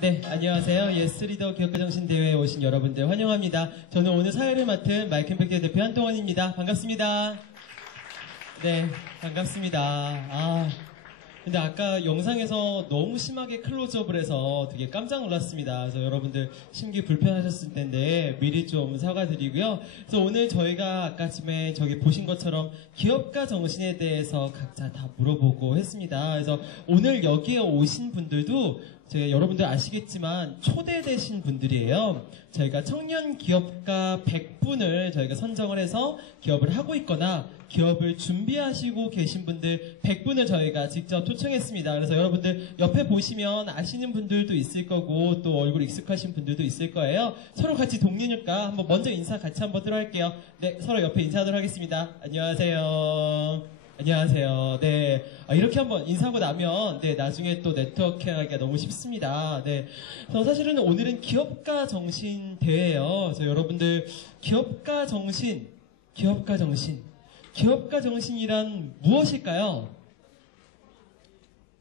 네, 안녕하세요. 예스리더 기업가정신대회에 오신 여러분들 환영합니다. 저는 오늘 사회를 맡은 마이크임팩트 대표 한동원입니다. 반갑습니다. 네, 반갑습니다. 근데 아까 영상에서 너무 심하게 클로즈업을 해서 되게 깜짝 놀랐습니다. 그래서 여러분들 심기 불편하셨을 텐데 미리 좀 사과드리고요. 그래서 오늘 저희가 아까쯤에 저기 보신 것처럼 기업가 정신에 대해서 각자 다 물어보고 했습니다. 그래서 오늘 여기에 오신 분들도 제가 여러분들 아시겠지만 초대되신 분들이에요. 저희가 청년 기업가 100분을 저희가 선정을 해서 기업을 하고 있거나 기업을 준비하시고 계신 분들 100분을 저희가 직접 초청했습니다. 그래서 여러분들 옆에 보시면 아시는 분들도 있을 거고 또 얼굴 익숙하신 분들도 있을 거예요. 서로 같이 동료니까 한번 먼저 인사 같이 한번 들어갈게요. 네, 서로 옆에 인사하도록 하겠습니다. 안녕하세요. 안녕하세요. 네. 이렇게 한번 인사하고 나면, 네, 나중에 또 네트워킹 하기가 너무 쉽습니다. 네. 그래서 사실은 오늘은 기업가 정신 대회예요. 그래서 여러분들, 기업가 정신이란 무엇일까요?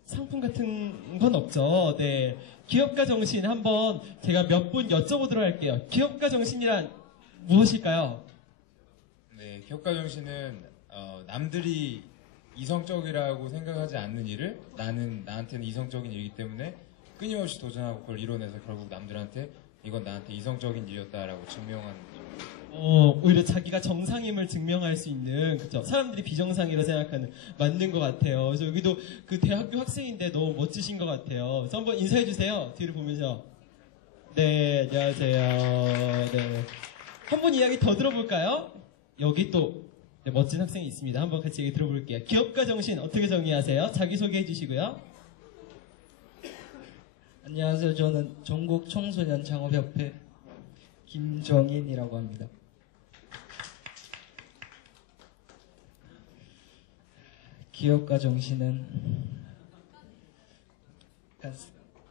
상품 같은 건 없죠. 네. 기업가 정신 한번 제가 몇 분 여쭤보도록 할게요. 기업가 정신이란 무엇일까요? 네, 기업가 정신은 남들이 이성적이라고 생각하지 않는 일을 나한테는 이성적인 일이기 때문에 끊임없이 도전하고 그걸 이뤄내서 결국 남들한테 이건 나한테 이성적인 일이었다라고 증명하는 거죠. 오히려 자기가 정상임을 증명할 수 있는, 그쵸? 사람들이 비정상이라고 생각하는, 맞는 것 같아요. 그래서 여기도 그 대학교 학생인데 너무 멋지신 것 같아요. 그래서 한번 인사해주세요. 뒤를 보면서. 네, 안녕하세요. 네. 한 분 이야기 더 들어볼까요? 여기 또, 네, 멋진 학생이 있습니다. 한번 같이 얘기 들어볼게요. 기업가 정신 어떻게 정의하세요? 자기소개해 주시고요. 안녕하세요. 저는 전국 청소년 창업협회 김정인이라고 합니다. 기업가 정신은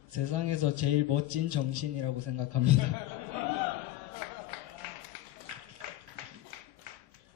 세상에서 제일 멋진 정신이라고 생각합니다.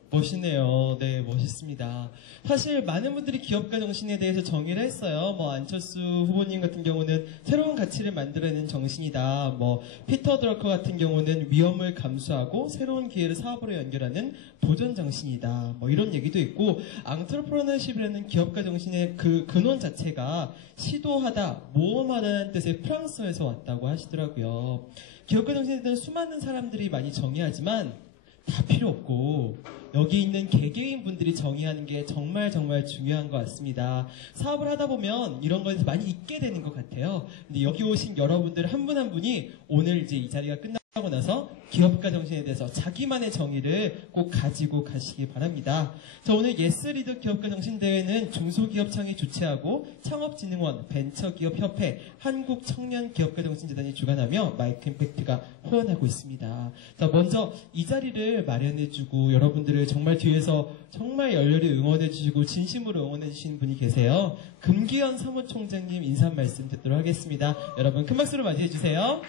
멋있네요. 네, 멋있습니다. 사실 많은 분들이 기업가 정신에 대해서 정의를 했어요. 뭐 안철수 후보님 같은 경우는 새로운 가치를 만들어내는 정신이다. 뭐 피터 드러커 같은 경우는 위험을 감수하고 새로운 기회를 사업으로 연결하는 도전 정신이다. 뭐 이런 얘기도 있고, 앙트레프러너십이라는 기업가 정신의 그 근원 자체가 시도하다, 모험하다는 뜻의 프랑스어에서 왔다고 하시더라고요. 기업가 정신에 대한 수많은 사람들이 많이 정의하지만 다 필요 없고 여기 있는 개개인 분들이 정의하는 게 정말 중요한 것 같습니다. 사업을 하다 보면 이런 거에서 많이 잊게 되는 것 같아요. 근데 여기 오신 여러분들 한 분 한 분이 오늘 이제 이 자리가 끝나고 나서 기업가 정신에 대해서 자기만의 정의를 꼭 가지고 가시기 바랍니다. 자, 오늘 예스리더 기업가 정신 대회는 중소기업청이 주최하고 창업진흥원, 벤처기업협회, 한국청년기업가정신재단이 주관하며 마이크임팩트가 후원하고 있습니다. 자, 먼저 이 자리를 마련해주고 여러분들을 정말 뒤에서 정말 열렬히 응원해주시고 진심으로 응원해주시는 분이 계세요. 금기현 사무총장님 인사 말씀 듣도록 하겠습니다. 여러분 큰 박수로 맞이해주세요.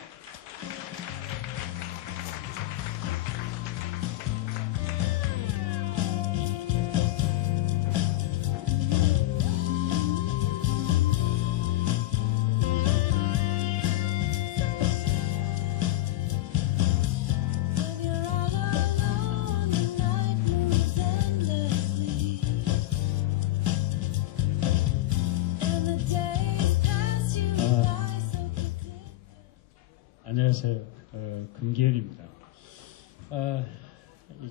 안녕하세요. 금기현입니다.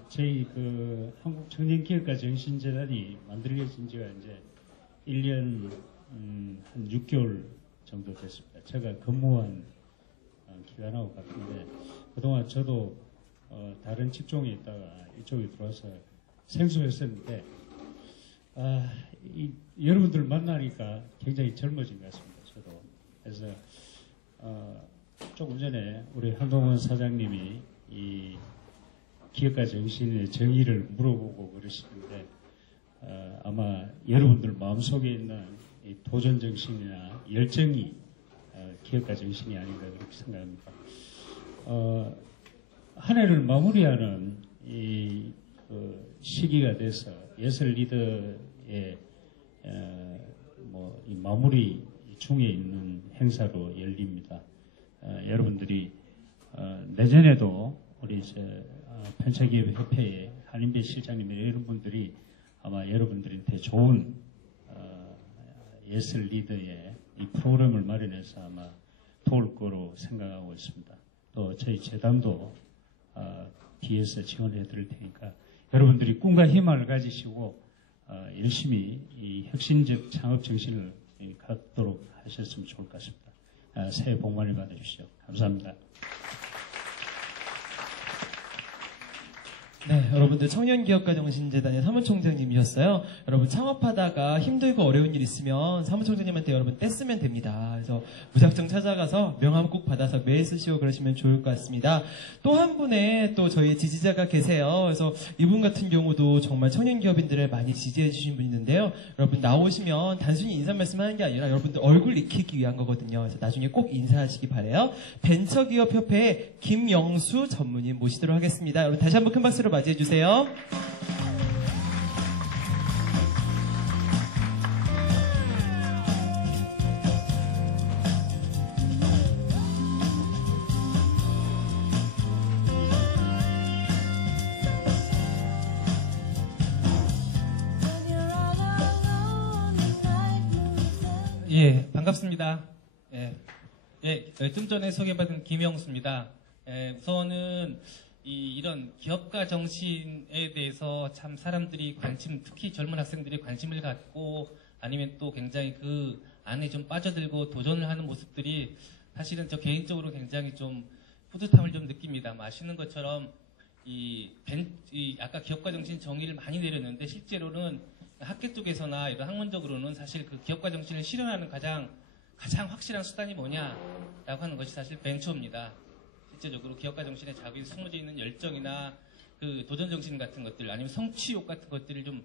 저희 한국청년기업가 정신재단이 만들어진 지가 이제 1년 한 6개월 정도 됐습니다. 제가 근무한 기간하고 같은데 그동안 저도 다른 직종에 있다가 이쪽에 들어와서 생소했었는데 여러분들 만나니까 굉장히 젊어진 것 같습니다. 저도. 그래서 조금 전에 우리 한동원 사장님이 이 기업가 정신의 정의를 물어보고 그러시는데 아마 여러분들 마음속에 있는 이 도전 정신이나 열정이 기업가 정신이 아닌가 그렇게 생각합니다. 한 해를 마무리하는 이 시기가 돼서 예술 리더의 이 마무리 중에 있는 행사로 열립니다. 여러분들이 내년에도 우리 벤처기업협회의 한인배 실장님 이런 분들이 아마 여러분들한테 좋은 예술 리더의 이 프로그램을 마련해서 아마 도울 거로 생각하고 있습니다. 또 저희 재단도 뒤에서 지원해 드릴 테니까 여러분들이 꿈과 희망을 가지시고 열심히 이 혁신적 창업 정신을 갖도록 하셨으면 좋을 것 같습니다. 새해 복 많이 받으십시오. 감사합니다. 네, 여러분들 청년기업가정신재단의 사무총장님이셨어요. 여러분 창업하다가 힘들고 어려운 일 있으면 사무총장님한테 여러분 떼쓰면 됩니다. 그래서 무작정 찾아가서 명함 꼭 받아서 메일 쓰시고 그러시면 좋을 것 같습니다. 또 한 분의 또 저희의 지지자가 계세요. 그래서 이분 같은 경우도 정말 청년기업인들을 많이 지지해 주신 분이 있는데요. 여러분 나오시면 단순히 인사 말씀하는 게 아니라 여러분들 얼굴 익히기 위한 거거든요. 그래서 나중에 꼭 인사하시기 바래요. 벤처기업협회의 김영수 전무님 모시도록 하겠습니다. 여러분 다시 한번 큰 박수로 맞이해 주세요. 예, 반갑습니다. 좀 전에 소개받은 김영수입니다. 우선은 이런 기업가 정신에 대해서 참 사람들이 특히 젊은 학생들이 관심을 갖고 아니면 또 굉장히 그 안에 좀 빠져들고 도전을 하는 모습들이 사실은 저 개인적으로 굉장히 좀 뿌듯함을 좀 느낍니다. 아시는 것처럼 아까 기업가 정신 정의를 많이 내렸는데 실제로는 학계 쪽에서나 이런 학문적으로는 사실 그 기업가 정신을 실현하는 가장 확실한 수단이 뭐냐라고 하는 것이 사실 벤처입니다. 실제적으로 기업가 정신에 자기 숨어져 있는 열정이나 그 도전 정신 같은 것들 아니면 성취욕 같은 것들을 좀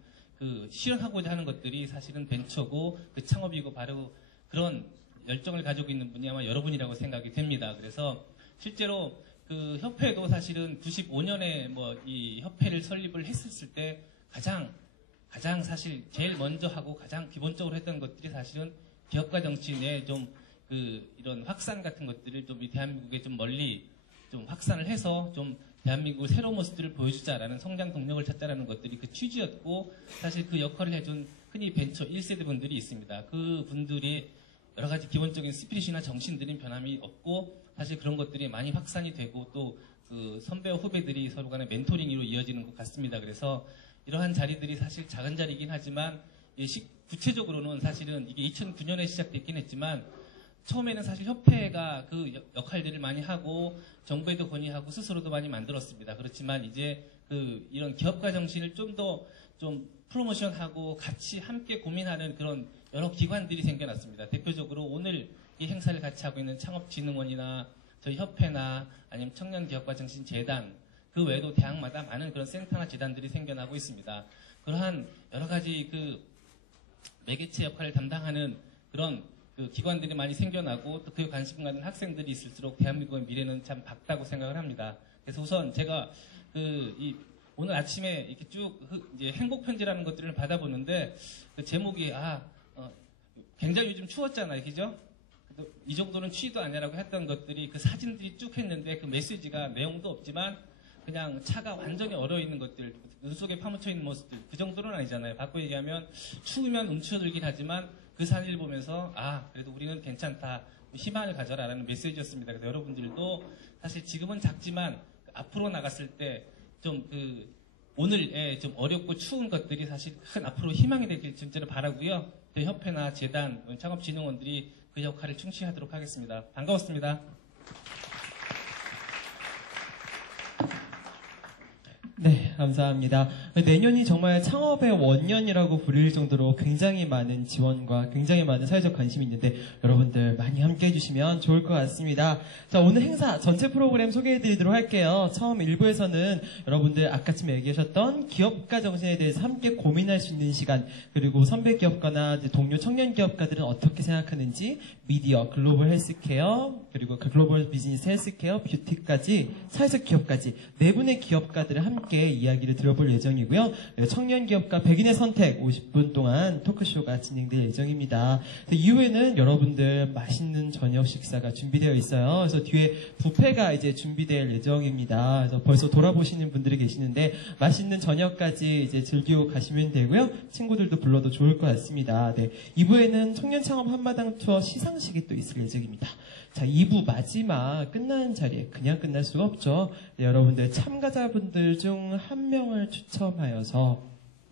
실현하고자 하는 것들이 사실은 벤처고 그 창업이고 바로 그런 열정을 가지고 있는 분이 아마 여러분이라고 생각이 됩니다. 그래서 실제로 그 협회도 사실은 95년에 이 협회를 설립을 했을 때 가장 사실 제일 먼저 하고 가장 기본적으로 했던 것들이 사실은 기업가 정신의 좀 이런 확산 같은 것들을 좀 이 대한민국에 좀 멀리 좀 확산을 해서 좀 대한민국 새로운 모습들을 보여주자라는 성장 동력을 찾자라는 것들이 그 취지였고 사실 그 역할을 해준 흔히 벤처 1세대 분들이 있습니다. 그 분들이 여러 가지 기본적인 스피릿이나 정신들인 변함이 없고 사실 그런 것들이 많이 확산이 되고 또 그 선배와 후배들이 서로 간의 멘토링으로 이어지는 것 같습니다. 그래서 이러한 자리들이 사실 작은 자리이긴 하지만 구체적으로는 사실은 이게 2009년에 시작됐긴 했지만 처음에는 사실 협회가 그 역할들을 많이 하고 정부에도 건의하고 스스로도 많이 만들었습니다. 그렇지만 이제 이런 기업가 정신을 좀 더 좀 프로모션하고 같이 함께 고민하는 그런 여러 기관들이 생겨났습니다. 대표적으로 오늘 이 행사를 같이 하고 있는 창업진흥원이나 저희 협회나 아니면 청년기업가정신재단 그 외에도 대학마다 많은 그런 센터나 재단들이 생겨나고 있습니다. 그러한 여러 가지 매개체 역할을 담당하는 그런 기관들이 많이 생겨나고 또 그에 관심 가는 학생들이 있을수록 대한민국의 미래는 참 밝다고 생각을 합니다. 그래서 우선 제가 오늘 아침에 이렇게 쭉 이제 행복 편지라는 것들을 받아보는데 그 제목이 굉장히 요즘 추웠잖아요, 그죠? 이 정도는 추위도 아니라고 했던 것들이 그 사진들이 쭉 했는데 그 메시지가 내용도 없지만 그냥 차가 완전히 얼어 있는 것들, 눈 속에 파묻혀 있는 모습들 그 정도는 아니잖아요. 바꿔 얘기하면 추우면 움츠러들긴 하지만 그 사진을 보면서 그래도 우리는 괜찮다, 희망을 가져라라는 메시지였습니다. 그래서 여러분들도 사실 지금은 작지만 앞으로 나갔을 때 좀 오늘의 좀 어렵고 추운 것들이 사실 큰 앞으로 희망이 되길 진짜로 바라고요. 저희 협회나 재단, 창업진흥원들이 그 역할을 충실하도록 하겠습니다. 반가웠습니다. 네, 감사합니다. 내년이 정말 창업의 원년이라고 불릴 정도로 굉장히 많은 지원과 굉장히 많은 사회적 관심이 있는데 여러분들 많이 함께 해주시면 좋을 것 같습니다. 자, 오늘 행사 전체 프로그램 소개해드리도록 할게요. 처음 1부에서는 여러분들 아까쯤 얘기하셨던 기업가 정신에 대해서 함께 고민할 수 있는 시간, 그리고 선배 기업가나 동료 청년 기업가들은 어떻게 생각하는지, 미디어, 글로벌 헬스케어, 그리고 글로벌 비즈니스 헬스케어, 뷰티까지 사회적 기업까지 네 분의 기업가들을 함께 이야기 이야기를 들어볼 예정이고요. 네, 청년 기업가 100인의 선택 50분 동안 토크쇼가 진행될 예정입니다. 이후에는 여러분들 맛있는 저녁 식사가 준비되어 있어요. 그래서 뒤에 뷔페가 이제 준비될 예정입니다. 그래서 벌써 돌아보시는 분들이 계시는데 맛있는 저녁까지 이제 즐기고 가시면 되고요. 친구들도 불러도 좋을 것 같습니다. 네, 2부에는 청년 창업 한마당 투어 시상식이 또 있을 예정입니다. 자, 2부 마지막 끝나는 자리에 그냥 끝날 수가 없죠. 네, 여러분들 참가자분들 중 한 명을 추첨하여서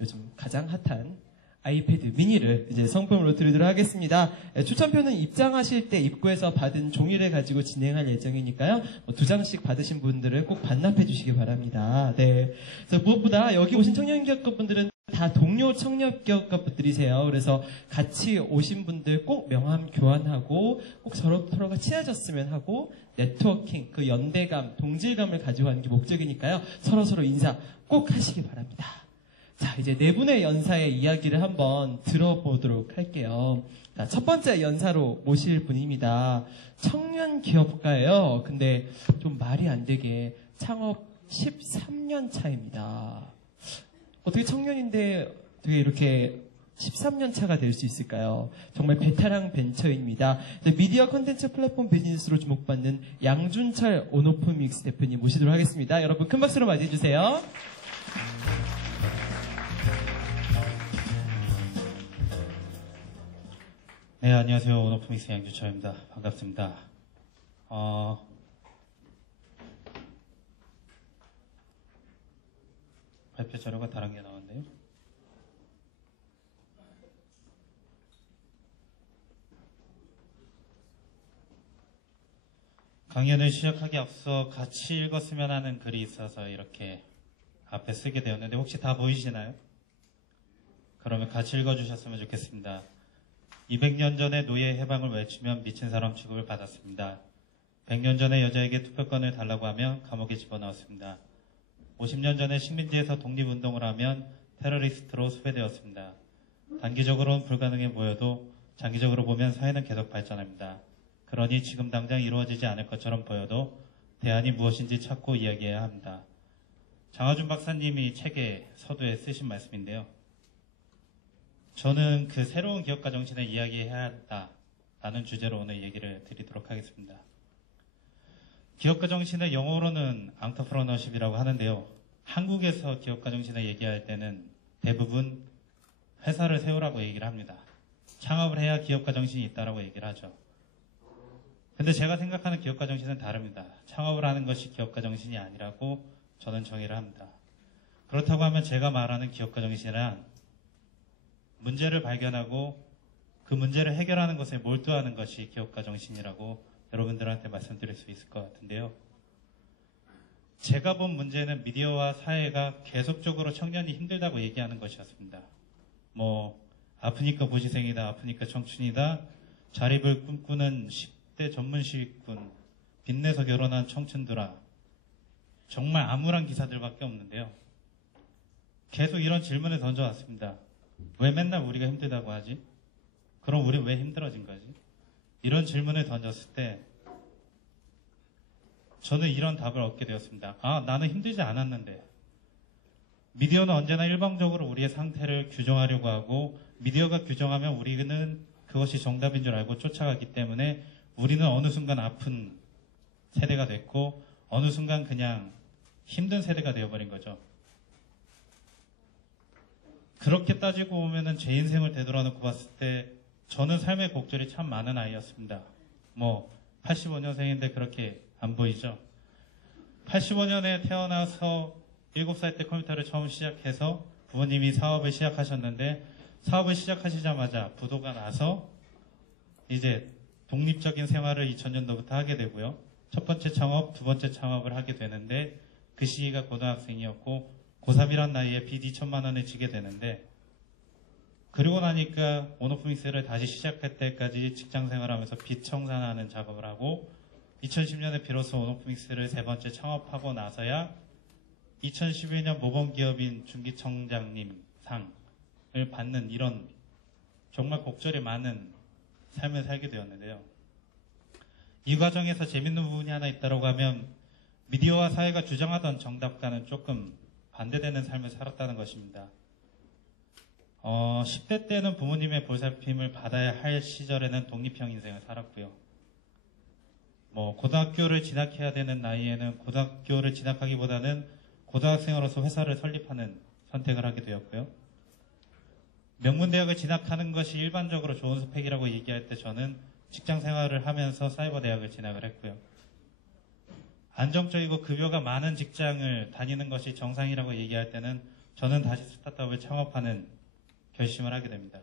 요즘 가장 핫한 아이패드 미니를 이제 상품으로 드리도록 하겠습니다. 네, 추첨표는 입장하실 때 입구에서 받은 종이를 가지고 진행할 예정이니까요. 2장씩 받으신 분들은 꼭 반납해 주시기 바랍니다. 네. 그래서 무엇보다 여기 오신 청년기업가분들은 다 동료 청년기업가분들이세요. 그래서 같이 오신 분들 꼭 명함 교환하고 꼭 서로가 친해졌으면 하고 네트워킹, 그 연대감, 동질감을 가지고 가는 게 목적이니까요. 서로 인사 꼭 하시기 바랍니다. 자, 이제 네 분의 연사의 이야기를 한번 들어보도록 할게요. 자, 첫 번째 연사로 모실 분입니다. 청년 기업가예요. 근데 좀 말이 안 되게 창업 13년 차입니다. 어떻게 청년인데 어떻게 이렇게 13년 차가 될 수 있을까요? 정말 베테랑 벤처입니다. 미디어 컨텐츠 플랫폼 비즈니스로 주목받는 양준철 온오프믹스 대표님 모시도록 하겠습니다. 여러분 큰 박수로 맞이해 주세요. 네, 안녕하세요. 온오프믹스 양준철입니다. 반갑습니다. 발표 자료가 다른 게 나왔네요. 강연을 시작하기 앞서 같이 읽었으면 하는 글이 있어서 이렇게 앞에 쓰게 되었는데 혹시 다 보이시나요? 그러면 같이 읽어주셨으면 좋겠습니다. 200년 전에 노예 해방을 외치면 미친 사람 취급을 받았습니다. 100년 전에 여자에게 투표권을 달라고 하면 감옥에 집어넣었습니다. 50년 전에 식민지에서 독립운동을 하면 테러리스트로 수배되었습니다. 단기적으로는 불가능해 보여도 장기적으로 보면 사회는 계속 발전합니다. 그러니 지금 당장 이루어지지 않을 것처럼 보여도 대안이 무엇인지 찾고 이야기해야 합니다. 장하준 박사님이 책에 서두에 쓰신 말씀인데요. 저는 그 새로운 기업가 정신을 이야기해야 한다라는 주제로 오늘 얘기를 드리도록 하겠습니다. 기업가 정신을 영어로는 entrepreneurship이라고 하는데요. 한국에서 기업가 정신을 얘기할 때는 대부분 회사를 세우라고 얘기를 합니다. 창업을 해야 기업가 정신이 있다라고 얘기를 하죠. 근데 제가 생각하는 기업가 정신은 다릅니다. 창업을 하는 것이 기업가 정신이 아니라고 저는 정의를 합니다. 그렇다고 하면 제가 말하는 기업가 정신이란 문제를 발견하고 그 문제를 해결하는 것에 몰두하는 것이 기업가 정신이라고 여러분들한테 말씀드릴 수 있을 것 같은데요. 제가 본 문제는 미디어와 사회가 계속적으로 청년이 힘들다고 얘기하는 것이었습니다. 아프니까 고시생이다, 아프니까 청춘이다, 자립을 꿈꾸는 10대 전문 시위꾼, 빚내서 결혼한 청춘들아, 정말 암울한 기사들밖에 없는데요. 계속 이런 질문을 던져왔습니다. 왜 맨날 우리가 힘들다고 하지? 그럼 우리 왜 힘들어진 거지? 이런 질문을 던졌을 때 저는 이런 답을 얻게 되었습니다. 나는 힘들지 않았는데. 미디어는 언제나 일방적으로 우리의 상태를 규정하려고 하고 미디어가 규정하면 우리는 그것이 정답인 줄 알고 쫓아가기 때문에 우리는 어느 순간 아픈 세대가 됐고 어느 순간 그냥 힘든 세대가 되어버린 거죠. 그렇게 따지고 보면은 제 인생을 되돌아놓고 봤을 때 저는 삶의 곡절이 참 많은 아이였습니다. 85년생인데 그렇게 안 보이죠? 85년에 태어나서 7살 때 컴퓨터를 처음 시작해서 부모님이 사업을 시작하셨는데 사업을 시작하시자마자 부도가 나서 이제 독립적인 생활을 2000년도부터 하게 되고요. 첫 번째 창업, 두 번째 창업을 하게 되는데 그 시기가 고등학생이었고 고3이란 나이에 빚 2천만 원을 지게 되는데 그리고 나니까 온오프믹스를 다시 시작할 때까지 직장 생활하면서 빚 청산하는 작업을 하고 2010년에 비로소 온오프믹스를 세 번째 창업하고 나서야 2011년 모범기업인 중기청장님 상을 받는 이런 정말 곡절이 많은 삶을 살게 되었는데요. 이 과정에서 재밌는 부분이 하나 있다고 하면 미디어와 사회가 주장하던 정답과는 조금 반대되는 삶을 살았다는 것입니다. 10대 때는 부모님의 보살핌을 받아야 할 시절에는 독립형 인생을 살았고요. 고등학교를 진학해야 되는 나이에는 고등학교를 진학하기보다는 고등학생으로서 회사를 설립하는 선택을 하게 되었고요. 명문대학을 진학하는 것이 일반적으로 좋은 스펙이라고 얘기할 때 저는 직장 생활을 하면서 사이버대학을 진학을 했고요. 안정적이고 급여가 많은 직장을 다니는 것이 정상이라고 얘기할 때는 저는 다시 스타트업을 창업하는 결심을 하게 됩니다.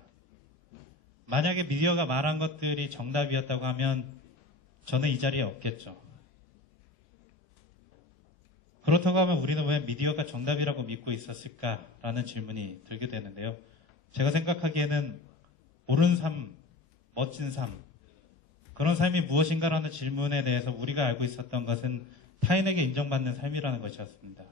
만약에 미디어가 말한 것들이 정답이었다고 하면 저는 이 자리에 없겠죠. 그렇다고 하면 우리는 왜 미디어가 정답이라고 믿고 있었을까라는 질문이 들게 되는데요. 제가 생각하기에는 옳은 삶, 멋진 삶, 그런 삶이 무엇인가라는 질문에 대해서 우리가 알고 있었던 것은 타인에게 인정받는 삶이라는 것이었습니다.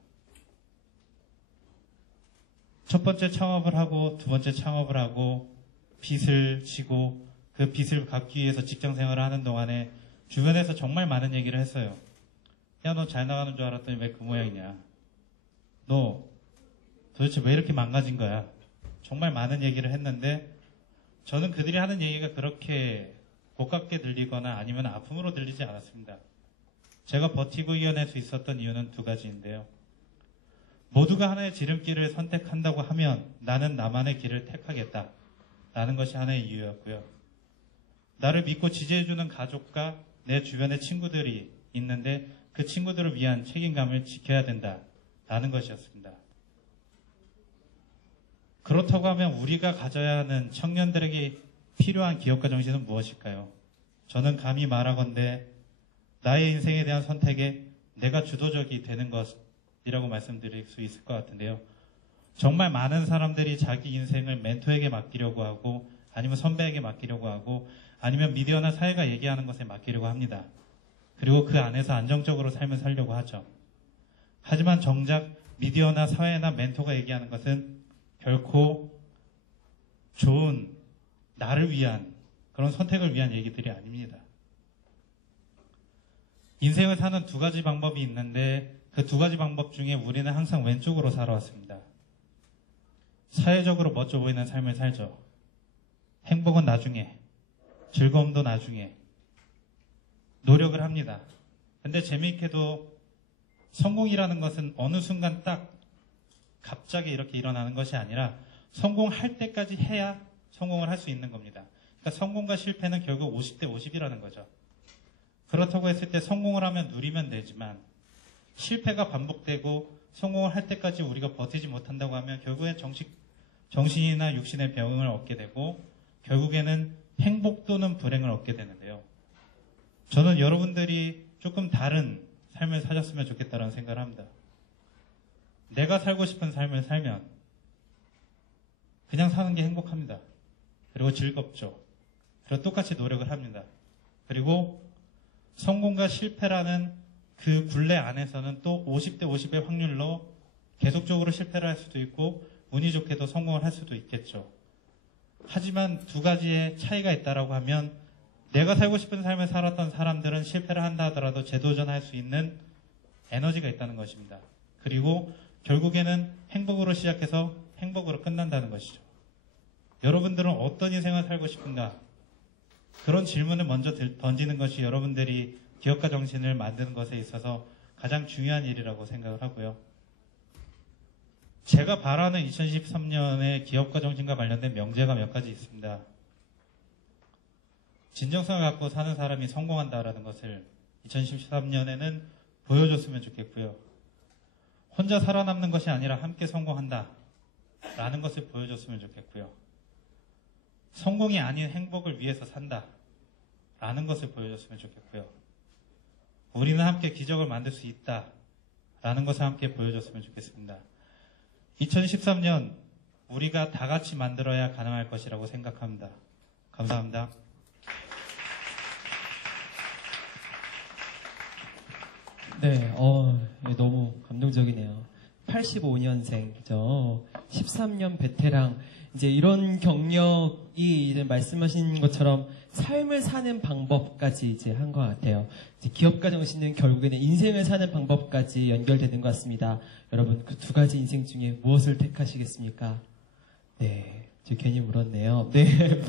첫 번째 창업을 하고 두 번째 창업을 하고 빚을 지고 그 빚을 갚기 위해서 직장 생활을 하는 동안에 주변에서 정말 많은 얘기를 했어요. 야, 너 잘 나가는 줄 알았더니 왜 그 모양이냐. 너 도대체 왜 이렇게 망가진 거야. 정말 많은 얘기를 했는데 저는 그들이 하는 얘기가 그렇게 고깝게 들리거나 아니면 아픔으로 들리지 않았습니다. 제가 버티고 이겨낼 수 있었던 이유는 두 가지인데요. 모두가 하나의 지름길을 선택한다고 하면 나는 나만의 길을 택하겠다. 라는 것이 하나의 이유였고요. 나를 믿고 지지해주는 가족과 내 주변의 친구들이 있는데 그 친구들을 위한 책임감을 지켜야 된다. 라는 것이었습니다. 그렇다고 하면 우리가 가져야 하는 청년들에게 필요한 기업가 정신은 무엇일까요? 저는 감히 말하건대 나의 인생에 대한 선택에 내가 주도적이 되는 것이라고 말씀드릴 수 있을 것 같은데요. 정말 많은 사람들이 자기 인생을 멘토에게 맡기려고 하고 아니면 선배에게 맡기려고 하고 아니면 미디어나 사회가 얘기하는 것에 맡기려고 합니다. 그리고 그 안에서 안정적으로 삶을 살려고 하죠. 하지만 정작 미디어나 사회나 멘토가 얘기하는 것은 결코 좋은 나를 위한 그런 선택을 위한 얘기들이 아닙니다. 인생을 사는 두 가지 방법이 있는데 그 두 가지 방법 중에 우리는 항상 왼쪽으로 살아왔습니다. 사회적으로 멋져 보이는 삶을 살죠. 행복은 나중에, 즐거움도 나중에, 노력을 합니다. 근데 재미있게도 성공이라는 것은 어느 순간 딱 갑자기 이렇게 일어나는 것이 아니라 성공할 때까지 해야 성공을 할 수 있는 겁니다. 그러니까 성공과 실패는 결국 50대 50이라는 거죠. 그렇다고 했을 때 성공을 하면 누리면 되지만 실패가 반복되고 성공을 할 때까지 우리가 버티지 못한다고 하면 결국엔 정신이나 육신의 병을 얻게 되고 결국에는 행복 또는 불행을 얻게 되는데요. 저는 여러분들이 조금 다른 삶을 사셨으면 좋겠다는 생각을 합니다. 내가 살고 싶은 삶을 살면 그냥 사는 게 행복합니다. 그리고 즐겁죠. 그리고 똑같이 노력을 합니다. 그리고 성공과 실패라는 그 굴레 안에서는 또 50대 50의 확률로 계속적으로 실패를 할 수도 있고 운이 좋게도 성공을 할 수도 있겠죠. 하지만 두 가지의 차이가 있다라고 하면 내가 살고 싶은 삶을 살았던 사람들은 실패를 한다 하더라도 재도전할 수 있는 에너지가 있다는 것입니다. 그리고 결국에는 행복으로 시작해서 행복으로 끝난다는 것이죠. 여러분들은 어떤 인생을 살고 싶은가? 그런 질문을 먼저 던지는 것이 여러분들이 기업가 정신을 만드는 것에 있어서 가장 중요한 일이라고 생각을 하고요. 제가 바라는 2013년에 기업가 정신과 관련된 명제가 몇 가지 있습니다. 진정성을 갖고 사는 사람이 성공한다라는 것을 2013년에는 보여줬으면 좋겠고요. 혼자 살아남는 것이 아니라 함께 성공한다라는 것을 보여줬으면 좋겠고요. 성공이 아닌 행복을 위해서 산다라는 것을 보여줬으면 좋겠고요. 우리는 함께 기적을 만들 수 있다라는 것을 함께 보여줬으면 좋겠습니다. 2013년 우리가 다 같이 만들어야 가능할 것이라고 생각합니다. 감사합니다. 네, 너무 감동적이네요. 85년생이죠. 13년 베테랑. 이제 이런 경력이 이제 말씀하신 것처럼 삶을 사는 방법까지 이제 한 것 같아요. 이제 기업가 정신은 결국에는 인생을 사는 방법까지 연결되는 것 같습니다. 여러분, 그 두 가지 인생 중에 무엇을 택하시겠습니까? 네, 저 괜히 물었네요. 네.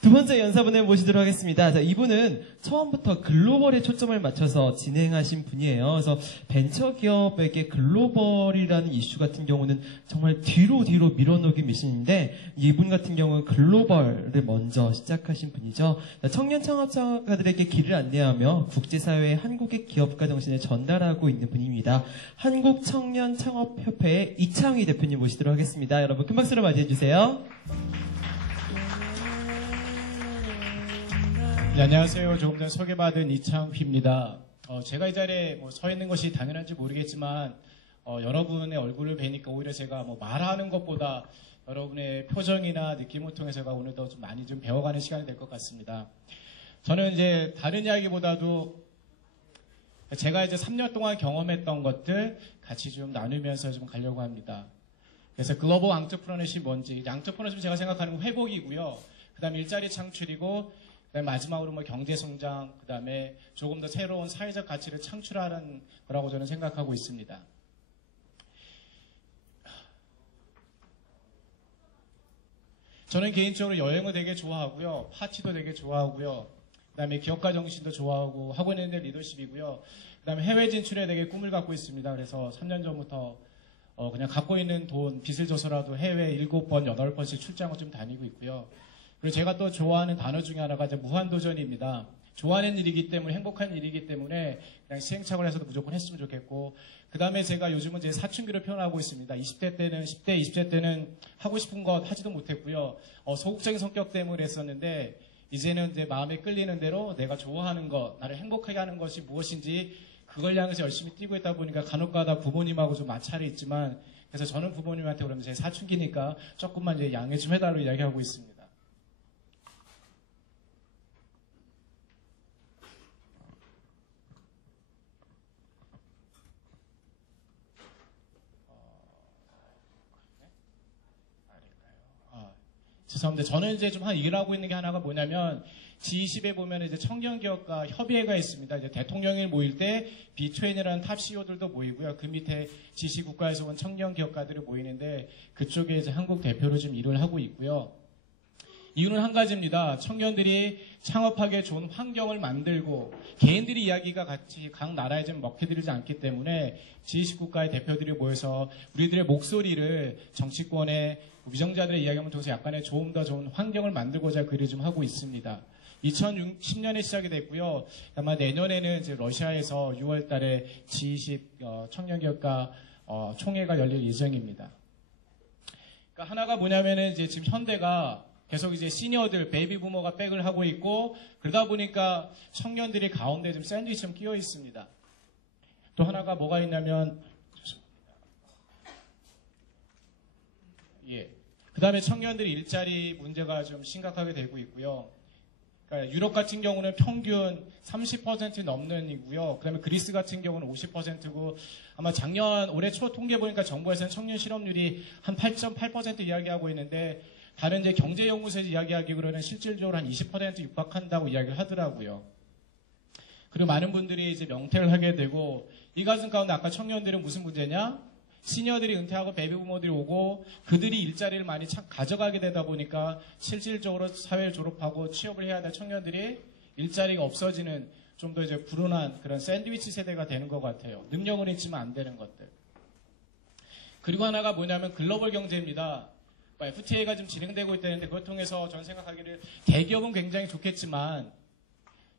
두 번째 연사분을 모시도록 하겠습니다. 자, 이분은 처음부터 글로벌에 초점을 맞춰서 진행하신 분이에요. 그래서 벤처기업에게 글로벌이라는 이슈 같은 경우는 정말 뒤로 밀어놓기 미신인데, 이분 같은 경우는 글로벌을 먼저 시작하신 분이죠. 자, 청년 창업자들에게 길을 안내하며 국제사회에 한국의 기업가 정신을 전달하고 있는 분입니다. 한국청년창업협회의 이창휘 대표님 모시도록 하겠습니다. 여러분 큰 박수로 맞이해주세요. 네, 안녕하세요. 조금 전에 소개받은 이창휘입니다. 제가 이 자리에 서 있는 것이 당연한지 모르겠지만 여러분의 얼굴을 뵈니까 오히려 제가 말하는 것보다 여러분의 표정이나 느낌을 통해서가 오늘도 좀 많이 좀 배워가는 시간이 될 것 같습니다. 저는 이제 다른 이야기보다도 제가 이제 3년 동안 경험했던 것들 같이 좀 나누면서 좀 가려고 합니다. 그래서 글로벌 앙트프러너십이 뭔지, 앙트프러너십은 제가 생각하는 건 회복이고요. 그 다음에 일자리 창출이고, 그다음에 마지막으로 경제 성장, 그다음에 조금 더 새로운 사회적 가치를 창출하는 거라고 저는 생각하고 있습니다. 저는 개인적으로 여행을 되게 좋아하고요, 파티도 되게 좋아하고요, 그다음에 기업가 정신도 좋아하고 하고 있는데 리더십이고요, 그다음에 해외 진출에 되게 꿈을 갖고 있습니다. 그래서 3년 전부터 그냥 갖고 있는 돈 빚을 줘서라도 해외 7번, 8번씩 출장을 좀 다니고 있고요. 그리고 제가 또 좋아하는 단어 중에 하나가 이제 무한도전입니다. 좋아하는 일이기 때문에, 행복한 일이기 때문에 그냥 시행착오를 해서도 무조건 했으면 좋겠고, 그 다음에 제가 요즘은 제 사춘기로 표현하고 있습니다. 20대 때는, 10대, 20대 때는 하고 싶은 것 하지도 못했고요. 소극적인 성격 때문에 했었는데, 이제는 이제 마음에 끌리는 대로 내가 좋아하는 것, 나를 행복하게 하는 것이 무엇인지 그걸 향해서 열심히 뛰고 있다 보니까 간혹가다 부모님하고 좀 마찰이 있지만, 그래서 저는 부모님한테 그러면 제 사춘기니까 조금만 이제 양해 좀 해달라고 이야기하고 있습니다. 죄송합니다. 저는 이제 좀 일하고 있는 게 하나가 뭐냐면, G20에 보면 이제 청년기업가 협의회가 있습니다. 이제 대통령이 모일 때 B20이라는 탑 CEO들도 모이고요. 그 밑에 G20 국가에서 온 청년기업가들이 모이는데, 그쪽에 이제 한국 대표로 지금 일을 하고 있고요. 이유는 한 가지입니다. 청년들이 창업하기에 좋은 환경을 만들고 개인들이 이야기가 같이 각 나라에 좀 먹혀들지 않기 때문에 G20 국가의 대표들이 모여서 우리들의 목소리를 정치권의 위정자들의 이야기를 통해서 약간의 조금 더 좋은 환경을 만들고자 그 일을 좀 하고 있습니다. 2010년에 시작이 됐고요. 아마 내년에는 이제 러시아에서 6월 달에 G20 청년기업가 총회가 열릴 예정입니다. 그러니까 하나가 뭐냐면은 이제 지금 현대가 계속 이제 시니어들, 베이비 부머가 백을 하고 있고, 그러다 보니까 청년들이 가운데 좀 샌드위치처럼 끼어 있습니다. 또 하나가 뭐가 있냐면, 그 다음에 청년들이 일자리 문제가 좀 심각하게 되고 있고요. 그러니까 유럽 같은 경우는 평균 30% 넘는 이고요. 그 다음에 그리스 같은 경우는 50%고, 아마 올해 초 통계 보니까 정부에서는 청년 실업률이 한 8.8% 이야기하고 있는데, 다른 이제 경제연구소에서 이야기하기로는 실질적으로 한 20% 육박한다고 이야기를 하더라고요. 그리고 많은 분들이 이제 명퇴를 하게 되고, 이 가슴 가운데 아까 청년들은 무슨 문제냐? 시니어들이 은퇴하고 베이비 부모들이 오고 그들이 일자리를 많이 가져가게 되다 보니까 실질적으로 사회를 졸업하고 취업을 해야 될 청년들이 일자리가 없어지는 좀 더 이제 불운한 그런 샌드위치 세대가 되는 것 같아요. 능력은 있지만 안 되는 것들. 그리고 하나가 뭐냐면 글로벌 경제입니다. FTA가 좀 진행되고 있다는데 그걸 통해서 저는 생각하기를 대기업은 굉장히 좋겠지만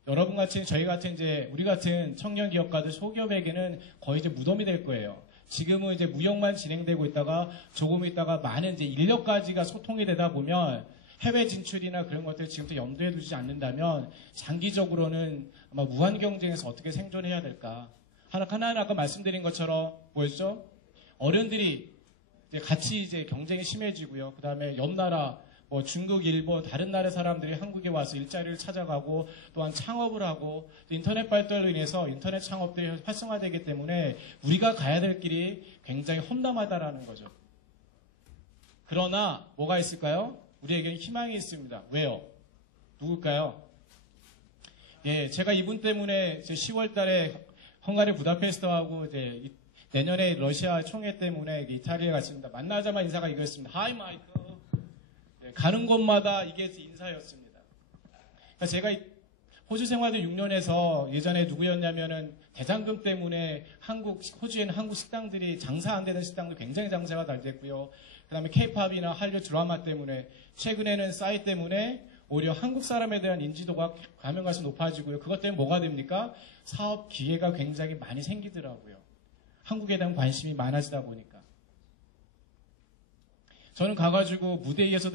여러분 같은 저희 같은 이제 우리 같은 청년 기업가들 소기업에게는 거의 이제 무덤이 될 거예요. 지금은 이제 무역만 진행되고 있다가 조금 있다가 많은 이제 인력까지가 소통이 되다 보면 해외 진출이나 그런 것들 지금부터 염두에 두지 않는다면 장기적으로는 아마 무한 경쟁에서 어떻게 생존해야 될까. 하나하나 아까 말씀드린 것처럼 뭐였죠? 어른들이 이제 같이 이제 경쟁이 심해지고요. 그 다음에 옆 나라, 중국, 일본, 다른 나라 사람들이 한국에 와서 일자리를 찾아가고 또한 창업을 하고 인터넷 발달로 인해서 인터넷 창업들이 활성화되기 때문에 우리가 가야 될 길이 굉장히 험담하다라는 거죠. 그러나 뭐가 있을까요? 우리에게는 희망이 있습니다. 왜요? 누굴까요? 예, 제가 이분 때문에 10월 달에 헝가리 부다페스트하고 이제 내년에 러시아 총회 때문에 이탈리아에 갔습니다. 만나자마자 인사가 이거였습니다. 하이 마이크. 예, 가는 곳마다 이게 인사였습니다. 그러니까 제가 호주 생활도 6년에서 예전에 누구였냐면은 대장금 때문에 호주에는 한국 식당들이 장사 안 되는 식당도 굉장히 장사가 잘 됐고요. 그 다음에 케이팝이나 한류 드라마 때문에 최근에는 싸이 때문에 오히려 한국 사람에 대한 인지도가 가면 갈수록 높아지고요. 그것 때문에 뭐가 됩니까? 사업 기회가 굉장히 많이 생기더라고요. 한국에 대한 관심이 많아지다 보니까. 저는 가가지고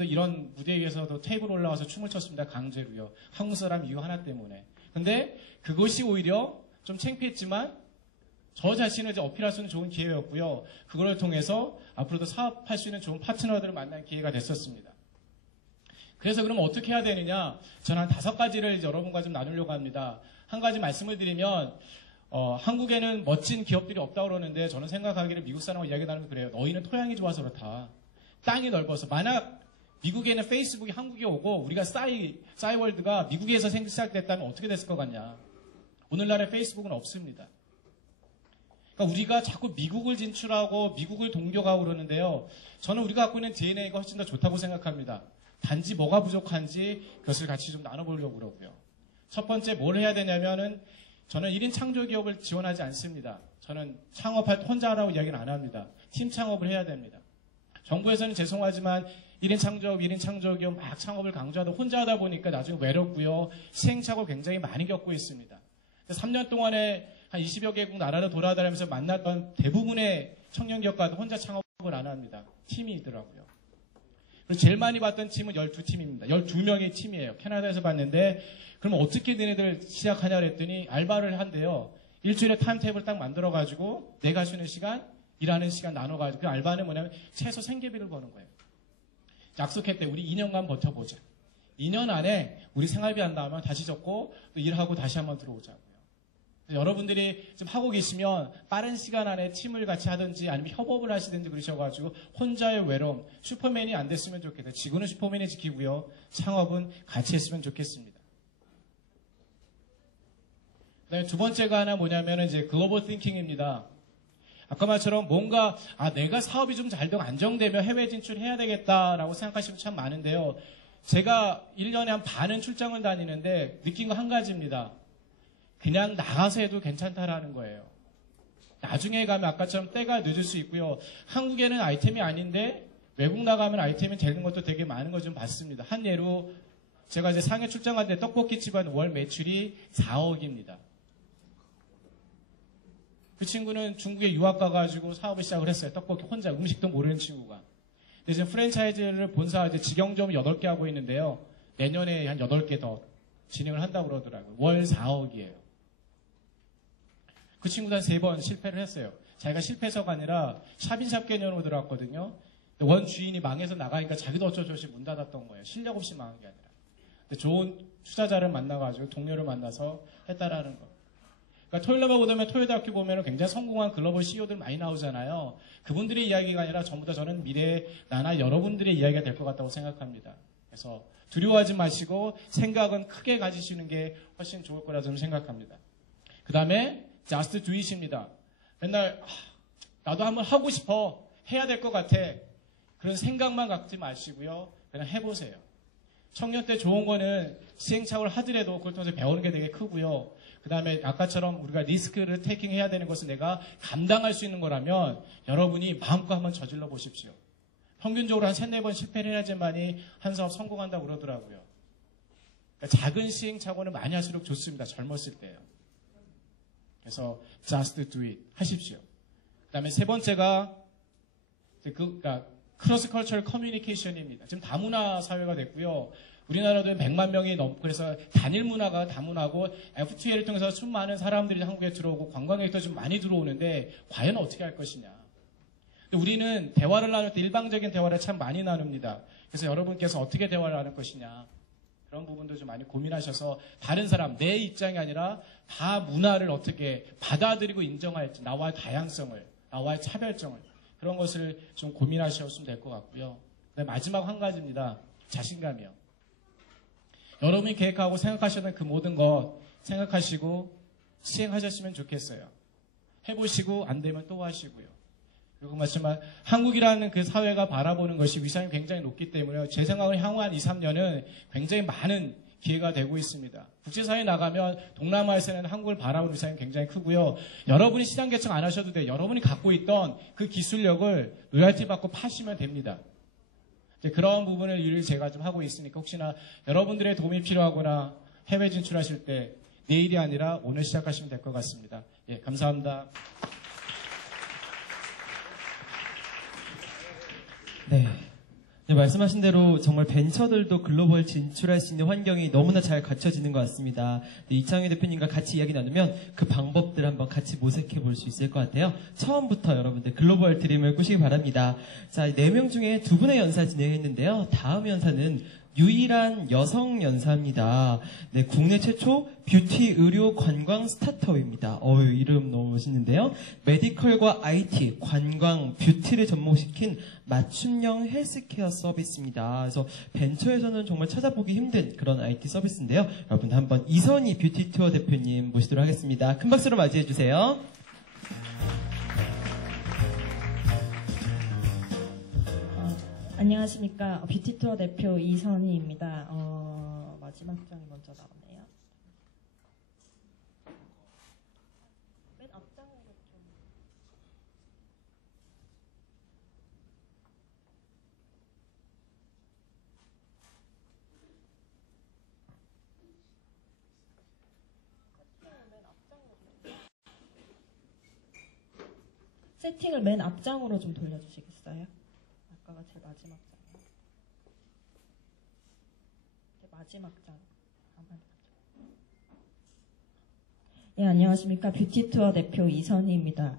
이런 무대 위에서도 테이블 올라와서 춤을 췄습니다. 강제로요. 한국 사람 이유 하나 때문에. 근데 그것이 오히려 좀 창피했지만 저 자신을 이제 어필할 수 있는 좋은 기회였고요. 그걸 통해서 앞으로도 사업할 수 있는 좋은 파트너들을 만날 기회가 됐었습니다. 그래서 그러면 어떻게 해야 되느냐? 저는 한 5가지를 여러분과 좀 나누려고 합니다. 한 가지 말씀을 드리면 한국에는 멋진 기업들이 없다고 그러는데 저는 생각하기를 미국 사람하고 이야기 나누면 그래요. 너희는 토양이 좋아서 그렇다. 땅이 넓어서. 만약 미국에는 페이스북이 한국에 오고 우리가 싸이월드가 미국에서 시작됐다면 어떻게 됐을 것 같냐. 오늘날의 페이스북은 없습니다. 그러니까 우리가 자꾸 미국을 진출하고 미국을 동경하고 그러는데요. 저는 우리가 갖고 있는 DNA가 훨씬 더 좋다고 생각합니다. 단지 뭐가 부족한지 그것을 같이 좀 나눠보려고 그러고요. 첫 번째 뭘 해야 되냐면은 저는 1인 창조 기업을 지원하지 않습니다. 저는 창업할 혼자 하라고 이야기는 안 합니다. 팀 창업을 해야 됩니다. 정부에서는 죄송하지만 1인 창조 기업 막 창업을 강조하다 혼자 하다 보니까 나중에 외롭고요. 시행착오를 굉장히 많이 겪고 있습니다. 3년 동안에 한 20여 개국 나라를 돌아다니면서 만났던 대부분의 청년 기업가도 혼자 창업을 안 합니다. 팀이 있더라고요. 그리고 제일 많이 봤던 팀은 12팀입니다. 12명의 팀이에요. 캐나다에서 봤는데 그럼 어떻게 너네들 시작하냐 그랬더니 알바를 한대요. 일주일에 타임테이블 딱 만들어가지고 내가 쉬는 시간, 일하는 시간 나눠가지고 그 알바는 뭐냐면 최소 생계비를 버는 거예요. 약속했대. 우리 2년간 버텨보자. 2년 안에 우리 생활비 한 다음에 다시 적고 또 일하고 다시 한번 들어오자고요. 여러분들이 지금 하고 계시면 빠른 시간 안에 팀을 같이 하든지 아니면 협업을 하시든지 그러셔가지고 혼자의 외로움, 슈퍼맨이 안 됐으면 좋겠어요. 지구는 슈퍼맨이 지키고요. 창업은 같이 했으면 좋겠습니다. 그다음에 두 번째가 하나 뭐냐면은 이제 글로벌 띵킹입니다. 아까 말처럼 뭔가 내가 사업이 좀 잘 되고 안정되면 해외 진출해야 되겠다라고 생각하시는 분 참 많은데요. 제가 1년에 한 반은 출장을 다니는데 느낀 거 한 가지입니다. 그냥 나가서 해도 괜찮다라는 거예요. 나중에 가면 아까처럼 때가 늦을 수 있고요. 한국에는 아이템이 아닌데 외국 나가면 아이템이 되는 것도 되게 많은 거 좀 봤습니다. 한 예로 제가 이제 상해 출장 갔는데 떡볶이집은 월 매출이 4억입니다. 그 친구는 중국에 유학 가가지고 사업을 시작을 했어요. 떡볶이 혼자 음식도 모르는 친구가. 근데 지금 프랜차이즈를 본사 이제 직영점을 8개 하고 있는데요. 내년에 한 8개 더 진행을 한다고 그러더라고요. 월 4억이에요. 그 친구도 한 3번 실패를 했어요. 자기가 실패해서가 아니라 샵인샵 개념으로 들어왔거든요. 원 주인이 망해서 나가니까 자기도 어쩔 수 없이 문 닫았던 거예요. 실력 없이 망한 게 아니라. 근데 좋은 투자자를 만나가지고 동료를 만나서 했다라는 거. 그러니까 토요일날 보면 토요대학교 보면 굉장히 성공한 글로벌 CEO들 많이 나오잖아요. 그분들의 이야기가 아니라 전부 다 저는 미래에 나나 여러분들의 이야기가 될 것 같다고 생각합니다. 그래서 두려워하지 마시고 생각은 크게 가지시는 게 훨씬 좋을 거라 저는 생각합니다. 그 다음에 just do it입니다. 맨날 나도 한번 하고 싶어. 해야 될 것 같아. 그런 생각만 갖지 마시고요. 그냥 해보세요. 청년 때 좋은 거는 시행착오를 하더라도 그걸 통해서 배우는 게 되게 크고요. 그 다음에 아까처럼 우리가 리스크를 테이킹해야 되는 것은 내가 감당할 수 있는 거라면 여러분이 마음껏 한번 저질러 보십시오. 평균적으로 한 3-4번 실패를 해야지만이 한 사업 성공한다고 그러더라고요. 그러니까 작은 시행착오는 많이 할수록 좋습니다. 젊었을 때요. 그래서 just do it 하십시오. 그 다음에 세 번째가 그러니까 크로스 컬처럴 커뮤니케이션입니다. 지금 다문화 사회가 됐고요. 우리나라도 100만 명이 넘고 그래서 단일 문화가 다문화고 FTA를 통해서 수많은 사람들이 한국에 들어오고 관광객도 좀 많이 들어오는데 과연 어떻게 할 것이냐. 근데 우리는 대화를 나눌 때 일방적인 대화를 참 많이 나눕니다. 그래서 여러분께서 어떻게 대화를 나눌 것이냐. 그런 부분도 좀 많이 고민하셔서 다른 사람, 내 입장이 아니라 다 문화를 어떻게 받아들이고 인정할지, 나와의 다양성을, 나와의 차별점을 그런 것을 좀 고민하셨으면 될 것 같고요. 마지막 한 가지입니다. 자신감이요. 여러분이 계획하고 생각하셨던 그 모든 것 생각하시고 시행하셨으면 좋겠어요. 해보시고 안 되면 또 하시고요. 그리고 마지막 한국이라는 그 사회가 바라보는 것이 위상이 굉장히 높기 때문에 제 생각은 향후 한 2, 3년은 굉장히 많은 기회가 되고 있습니다. 국제사회에 나가면 동남아에서는 한국을 바라보는 위상이 굉장히 크고요. 여러분이 시장 개척 안 하셔도 돼요. 여러분이 갖고 있던 그 기술력을 로열티 받고 파시면 됩니다. 이제 그런 부분을 제가 좀 하고 있으니까 혹시나 여러분들의 도움이 필요하거나 해외 진출하실 때 내일이 아니라 오늘 시작하시면 될 것 같습니다. 예, 감사합니다. 네. 네, 말씀하신 대로 정말 벤처들도 글로벌 진출할 수 있는 환경이 너무나 잘 갖춰지는 것 같습니다. 네, 이창희 대표님과 같이 이야기 나누면 그 방법들 한번 같이 모색해 볼 수 있을 것 같아요. 처음부터 여러분들 글로벌 드림을 꾸시기 바랍니다. 자, 4명 중에 2분의 연사 진행했는데요. 다음 연사는 유일한 여성 연사입니다. 네, 국내 최초 뷰티 의료 관광 스타트업입니다. 이름 너무 멋있는데요. 메디컬과 IT, 관광, 뷰티를 접목시킨 맞춤형 헬스케어 서비스입니다. 그래서 벤처에서는 정말 찾아보기 힘든 그런 IT 서비스인데요. 여러분 한번 이선희 뷰티 투어 대표님 모시도록 하겠습니다. 큰 박수로 맞이해 주세요. 안녕하십니까. 뷰티투어 대표 이선희입니다. 마지막 장이 먼저 나오네요. 맨 앞장으로 좀. 세팅을 맨 앞장으로 좀 돌려주시겠어요? 아까가 제 마지막 장이요. 제 마지막 장. 예, 안녕하십니까. 뷰티투어 대표 이선희입니다.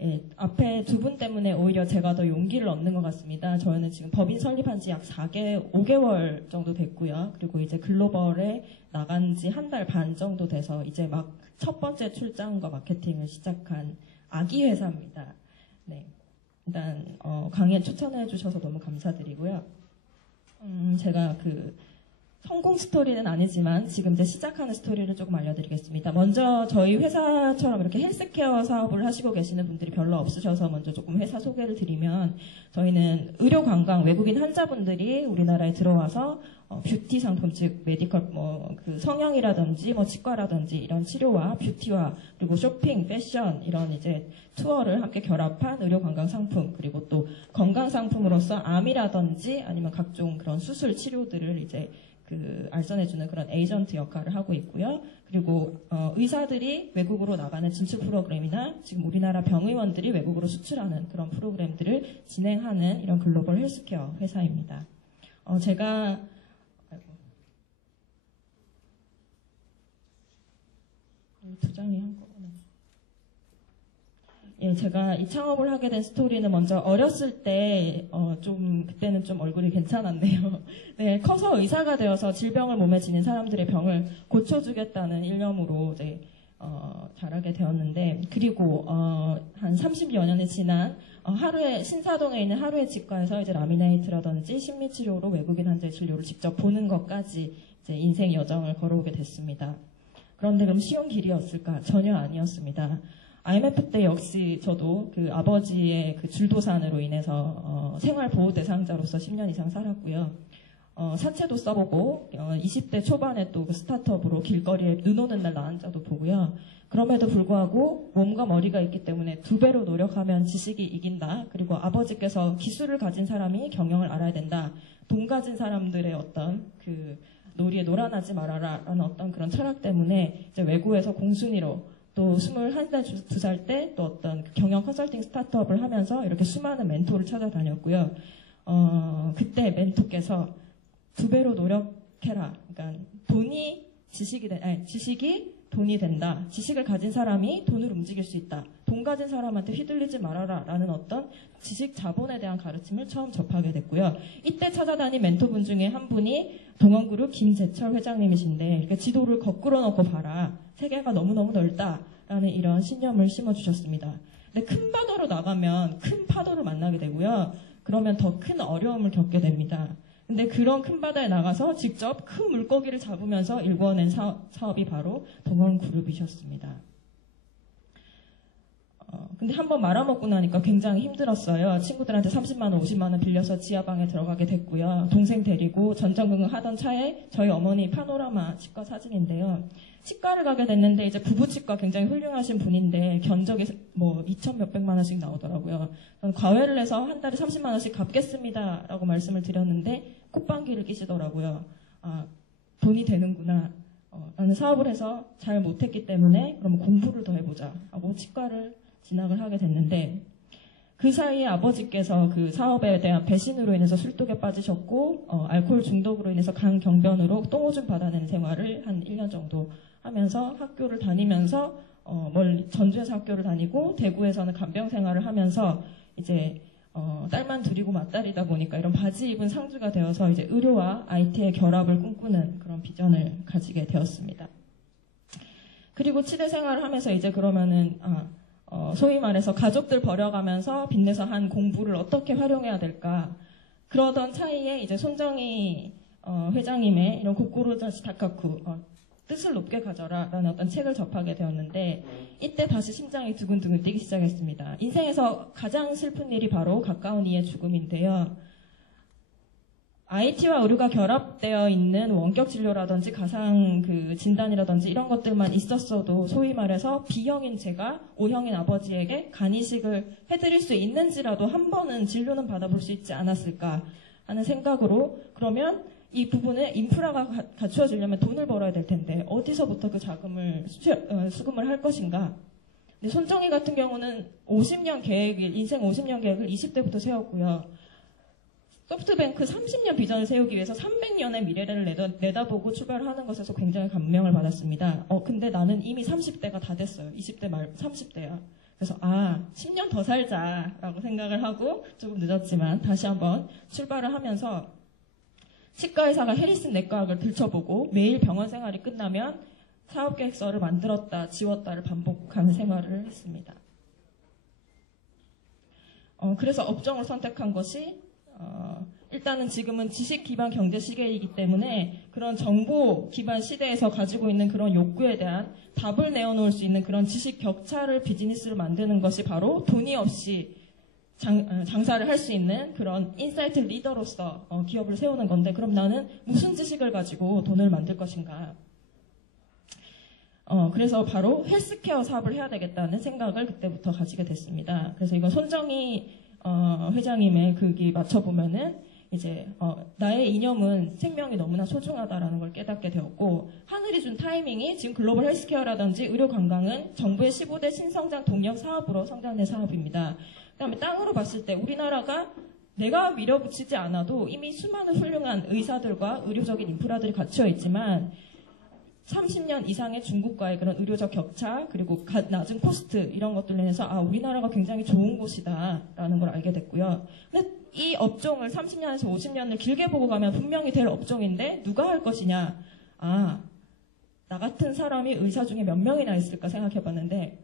예, 앞에 두 분 때문에 오히려 제가 더 용기를 얻는 것 같습니다. 저희는 지금 법인 설립한 지 약 5개월 정도 됐고요. 그리고 이제 글로벌에 나간 지 한 달 반 정도 돼서 이제 막 첫 번째 출장과 마케팅을 시작한 아기 회사입니다. 네. 일단 강의에 추천해 주셔서 너무 감사드리고요. 제가 그 성공 스토리는 아니지만 지금 이제 시작하는 스토리를 조금 알려드리겠습니다. 먼저 저희 회사처럼 이렇게 헬스케어 사업을 하시고 계시는 분들이 별로 없으셔서 먼저 조금 회사 소개를 드리면 저희는 의료관광 외국인 환자분들이 우리나라에 들어와서 뷰티 상품 즉 메디컬 그 성형이라든지 치과라든지 이런 치료와 뷰티와 그리고 쇼핑, 패션 이런 이제 투어를 함께 결합한 의료관광 상품 그리고 또 건강 상품으로서 암이라든지 아니면 각종 그런 수술 치료들을 이제 그 알선해주는 그런 에이전트 역할을 하고 있고요. 그리고 의사들이 외국으로 나가는 진출 프로그램이나 지금 우리나라 병의원들이 외국으로 수출하는 그런 프로그램들을 진행하는 이런 글로벌 헬스케어 회사입니다. 제가 두 장이 한꺼번에. 예, 제가 이 창업을 하게 된 스토리는 먼저 어렸을 때 그때는 좀 얼굴이 괜찮았네요. 네, 커서 의사가 되어서 질병을 몸에 지닌 사람들의 병을 고쳐주겠다는 일념으로 이제 자라게 되었는데 그리고 한 30여 년이 지난 하루에 신사동에 있는 하루의 치과에서 이제 라미네이트라든지 심리치료로 외국인 환자의 진료를 직접 보는 것까지 이제 인생 여정을 걸어오게 됐습니다. 그런데 그럼 쉬운 길이었을까? 전혀 아니었습니다. IMF 때 역시 저도 그 아버지의 그 줄도산으로 인해서 생활보호 대상자로서 10년 이상 살았고요. 산채도 써보고 20대 초반에 또 그 스타트업으로 길거리에 눈 오는 날 나 앉아도 보고요. 그럼에도 불구하고 몸과 머리가 있기 때문에 2배로 노력하면 지식이 이긴다. 그리고 아버지께서 기술을 가진 사람이 경영을 알아야 된다. 돈 가진 사람들의 어떤 그 놀이에 놀아나지 말아라 라는 어떤 그런 철학 때문에 이제 외국에서 공순위로 또 21살, 2살 때 또 어떤 경영 컨설팅 스타트업을 하면서 이렇게 수많은 멘토를 찾아다녔고요. 그때 멘토께서 2배로 노력해라. 그러니까 지식이 돈이 된다. 지식을 가진 사람이 돈을 움직일 수 있다. 돈 가진 사람한테 휘둘리지 말아라 라는 어떤 지식 자본에 대한 가르침을 처음 접하게 됐고요. 이때 찾아다닌 멘토분 중에 한 분이 동원그룹 김재철 회장님이신데 이렇게 지도를 거꾸로 놓고 봐라. 세계가 너무너무 넓다라는 이런 신념을 심어주셨습니다. 근데 큰 바다로 나가면 큰 파도를 만나게 되고요. 그러면 더 큰 어려움을 겪게 됩니다. 근데 그런 큰 바다에 나가서 직접 큰 물고기를 잡으면서 일궈낸 사업이 바로 동원그룹이셨습니다. 근데 한번 말아먹고 나니까 굉장히 힘들었어요. 친구들한테 30만 원, 50만 원 빌려서 지하방에 들어가게 됐고요. 동생 데리고 전전긍긍 하던 차에 저희 어머니 파노라마 치과 사진인데요. 치과를 가게 됐는데 이제 부부치과 굉장히 훌륭하신 분인데 견적이 뭐 2천 몇백만 원씩 나오더라고요. 저는 과외를 해서 한 달에 30만 원씩 갚겠습니다라고 말씀을 드렸는데 콧방귀를 끼시더라고요. 아, 돈이 되는구나. 나는 사업을 해서 잘 못했기 때문에 그럼 공부를 더 해보자 하고 치과를 진학을 하게 됐는데 그 사이에 아버지께서 그 사업에 대한 배신으로 인해서 술독에 빠지셨고 알코올 중독으로 인해서 간경변으로 똥오줌 받아내는 생활을 한 1년 정도 하면서 학교를 다니면서 멀리 전주에서 학교를 다니고 대구에서는 간병 생활을 하면서 이제 딸만 둘이고 맞딸이다 보니까 이런 바지 입은 상주가 되어서 이제 의료와 IT의 결합을 꿈꾸는 그런 비전을 가지게 되었습니다. 그리고 치대 생활을 하면서 이제 그러면은 소위 말해서 가족들 버려가면서 빚내서 한 공부를 어떻게 활용해야 될까. 그러던 차이에 이제 손정희 회장님의 이런 고꾸로자시 다카쿠 뜻을 높게 가져라 라는 어떤 책을 접하게 되었는데 이때 다시 심장이 두근두근 뛰기 시작했습니다. 인생에서 가장 슬픈 일이 바로 가까운 이의 죽음인데요. IT와 의료가 결합되어 있는 원격 진료라든지 가상 그 진단이라든지 이런 것들만 있었어도 소위 말해서 B형인 제가 O형인 아버지에게 간 이식을 해드릴 수 있는지라도 한 번은 진료는 받아볼 수 있지 않았을까 하는 생각으로 그러면 이 부분에 인프라가 갖추어지려면 돈을 벌어야 될 텐데 어디서부터 그 자금을 수금을 할 것인가. 근데 손정희 같은 경우는 50년 계획을 인생 50년 계획을 20대부터 세웠고요. 소프트뱅크 30년 비전을 세우기 위해서 300년의 미래를 내다보고 출발을 하는 것에서 굉장히 감명을 받았습니다. 근데 나는 이미 30대가 다 됐어요. 20대 말 30대야. 그래서 10년 더 살자라고 생각을 하고 조금 늦었지만 다시 한번 출발을 하면서 치과의사가 해리슨 내과학을 들춰보고 매일 병원 생활이 끝나면 사업계획서를 만들었다 지웠다를 반복하는 생활을 했습니다. 그래서 업종을 선택한 것이 일단은 지금은 지식 기반 경제 시대이기 때문에 그런 정보 기반 시대에서 가지고 있는 그런 욕구에 대한 답을 내어놓을 수 있는 그런 지식 격차를 비즈니스를 만드는 것이 바로 돈이 없이 장사를 할 수 있는 그런 인사이트 리더로서 기업을 세우는 건데 그럼 나는 무슨 지식을 가지고 돈을 만들 것인가. 그래서 바로 헬스케어 사업을 해야 되겠다는 생각을 그때부터 가지게 됐습니다. 그래서 이건 손정희 회장님의 그게 맞춰보면은 이제 나의 이념은 생명이 너무나 소중하다라는 걸 깨닫게 되었고 하늘이 준 타이밍이 지금 글로벌 헬스케어라든지 의료 관광은 정부의 15대 신성장 동력 사업으로 성장된 사업입니다. 그다음에 땅으로 봤을 때 우리나라가 내가 밀어붙이지 않아도 이미 수많은 훌륭한 의사들과 의료적인 인프라들이 갖춰 있지만 30년 이상의 중국과의 그런 의료적 격차 그리고 낮은 코스트 이런 것들로 인해서 우리나라가 굉장히 좋은 곳이다라는 걸 알게 됐고요. 근데 이 업종을 30년에서 50년을 길게 보고 가면 분명히 될 업종인데 누가 할 것이냐. 나 같은 사람이 의사 중에 몇 명이나 있을까 생각해봤는데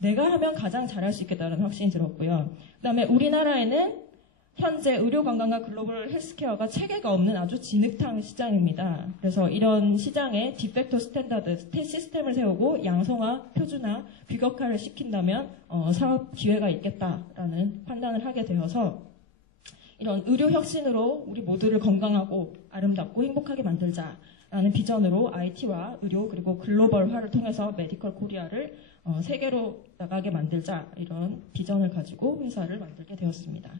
내가 하면 가장 잘할 수 있겠다는 확신이 들었고요. 그다음에 우리나라에는 현재 의료관광과 글로벌 헬스케어가 체계가 없는 아주 진흙탕 시장입니다. 그래서 이런 시장에 디팩토 스탠다드, 시스템을 세우고 양성화, 표준화, 규격화를 시킨다면 사업 기회가 있겠다라는 판단을 하게 되어서 이런 의료 혁신으로 우리 모두를 건강하고 아름답고 행복하게 만들자라는 비전으로 IT와 의료 그리고 글로벌화를 통해서 메디컬 코리아를 세계로 나가게 만들자 이런 비전을 가지고 회사를 만들게 되었습니다.